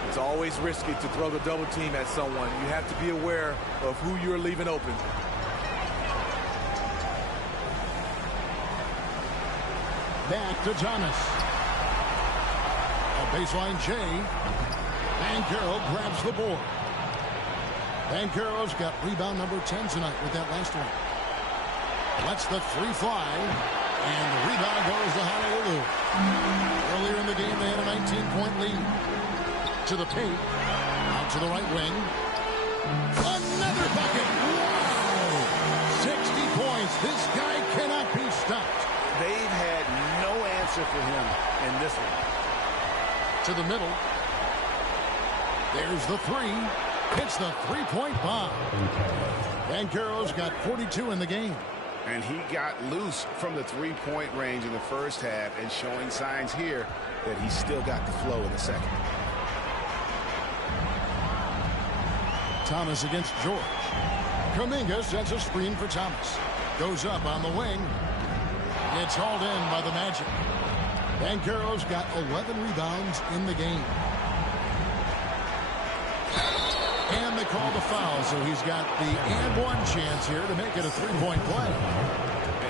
It's always risky to throw the double team at someone. You have to be aware of who you're leaving open. Back to Thomas. A baseline J. Banchero grabs the board. Banchero's got rebound number 10 tonight with that last one. Lets the three fly. And the rebound goes to Honolulu. Earlier in the game, they had a 19-point lead. To the paint. Out to the right wing. Another bucket. Wow! 60 points. This guy cannot be stopped. They've had no answer for him in this one. To the middle. There's the three. Hits the three-point bomb. Banchero's got 42 in the game. And he got loose from the three-point range in the first half and showing signs here that he's still got the flow in the second. Thomas against George. Kuminga sets a screen for Thomas. Goes up on the wing. It's hauled in by the Magic. Banchero's got 11 rebounds in the game. And they call the foul, so he's got the and-one chance here to make it a three-point play.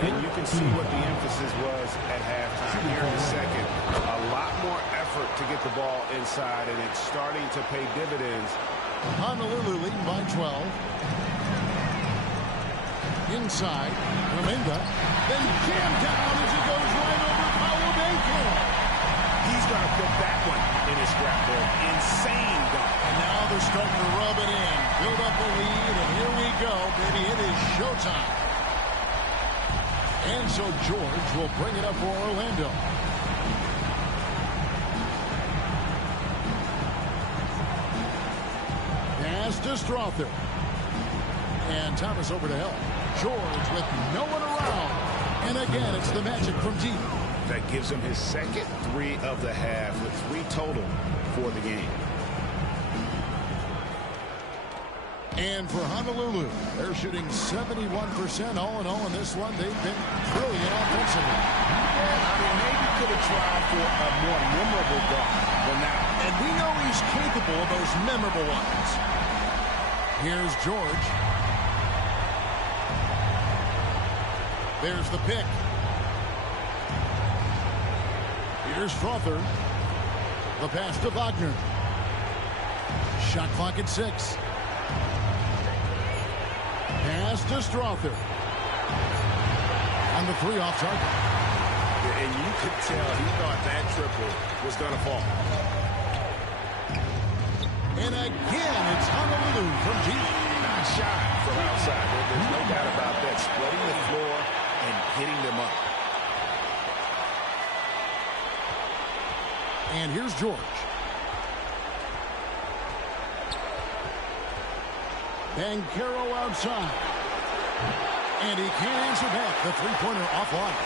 And you can see what the emphasis was at halftime. Here in the second, a lot more effort to get the ball inside, and it's starting to pay dividends. Honolulu leading by 12. Inside, Kuminga, then jammed down as he goes right over Paolo Banchero. He's going to put that one in his scrapbook. Insane dunk. And now they're starting to rub it in. Build up a lead, and here we go, baby. It is showtime. And so George will bring it up for Orlando. Pass to Strother. And Thomas over to help. George with no one around. And again, it's the Magic from deep. That gives him his second three of the half with 3 total for the game. And for Honolulu, they're shooting 71% all in all in this one. They've been brilliant offensively. I mean, maybe could have tried for a more memorable dunk than that. And we know he's capable of those memorable ones. Here's George. There's the pick. Here's Strother. The pass to Wagner. Shot clock at 6. Pass to Strother. On the 3 off target. And you could tell he thought that triple was going to fall. And again, it's Honolulu from deep. Not shot from outside. There's no doubt about that. Spreading the floor and hitting them up. And here's George. Banchero outside. And he can't answer back. The three-pointer offline.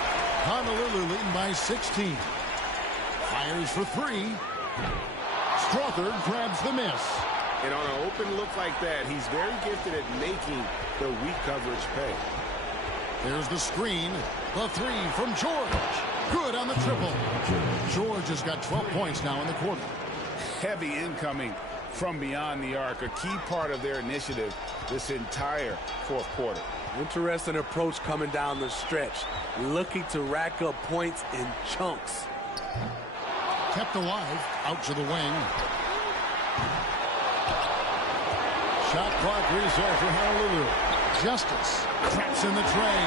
Honolulu leading by 16. Fires for 3. Strother grabs the miss. And on an open look like that, he's very gifted at making the weak coverage pay. There's the screen. The 3 from George. Good on the triple. George has got 12 points now in the quarter. Heavy incoming from beyond the arc. A key part of their initiative this entire fourth quarter. Interesting approach coming down the stretch. Looking to rack up points in chunks. Kept alive, out to the wing. Shot clock reset for Honolulu. Justice traps in the tray.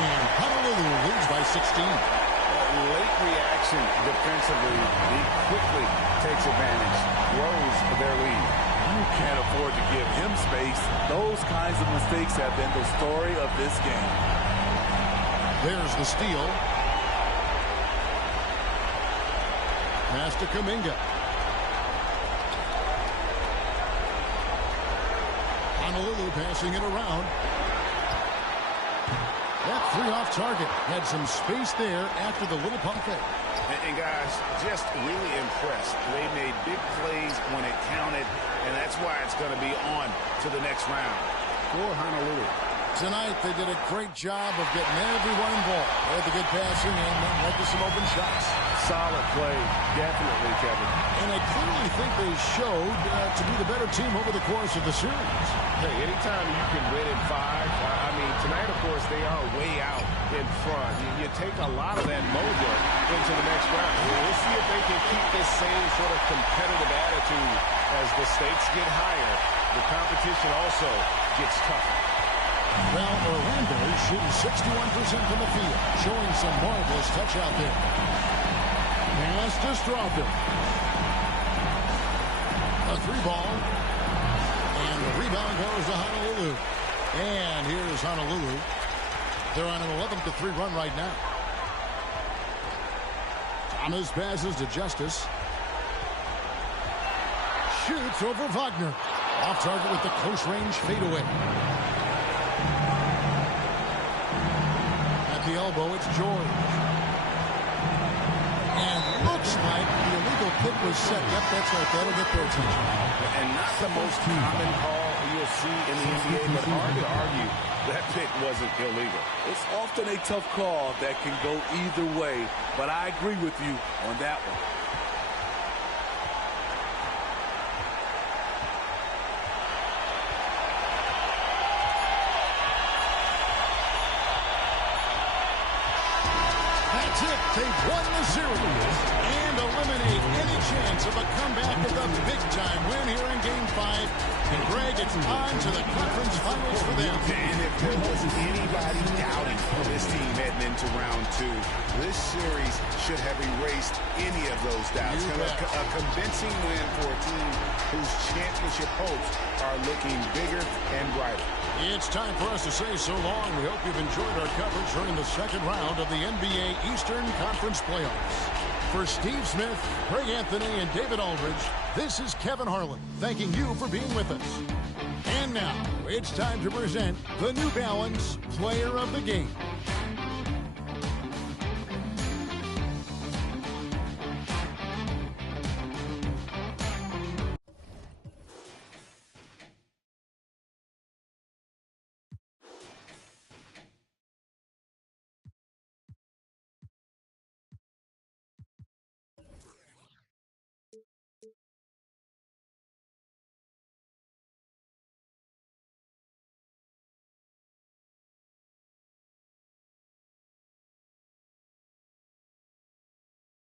And Honolulu leads by 16. Late reaction defensively. He quickly takes advantage, grows their lead. You can't afford to give him space. Those kinds of mistakes have been the story of this game. There's the steal. Pass to Kuminga. Honolulu passing it around. That three off target. Had some space there after the little pump fake. And guys, just really impressed. They made big plays when it counted, and that's why it's going to be on to the next round for Honolulu. Tonight, they did a great job of getting everyone involved. They had the good passing and then led to some open shots. Solid play, definitely, Kevin. And I clearly think they showed to be the better team over the course of the series. Hey, anytime you can win in 5, I mean, tonight, of course, they are way out in front. You take a lot of that mojo into the next round. We'll see if they can keep this same sort of competitive attitude as the stakes get higher. The competition also gets tougher. Well, Orlando is shooting 61% from the field, showing some marvelous touch out there. Pass to Strawther. A 3-ball. And the rebound goes to Honolulu. And here's Honolulu. They're on an 11-3 run right now. Thomas passes to Justice. Shoots over Wagner. Off target with the close range fadeaway. At the elbow, it's George. And looks like the illegal kick was set. Yep, that's right. That'll get their attention. And not the most common call you'll see in the NBA, but hard to argue that pick wasn't illegal. It's often a tough call that can go either way, but I agree with you on that one. That's it. They've won the series and eliminate any chance of a comeback with a big-time win here in Game 5. And, Greg, it's on to the conference finals for them. And if there wasn't anybody doubting this team heading into round 2, this series should have erased any of those doubts. A convincing win for a team whose championship hopes are looking bigger and brighter. It's time for us to say so long. We hope you've enjoyed our coverage during the second round of the NBA Eastern Conference Playoffs. For Steve Smith, Greg Anthony, and David Aldridge, this is Kevin Harlan, thanking you for being with us. And now, it's time to present the New Balance Player of the Game.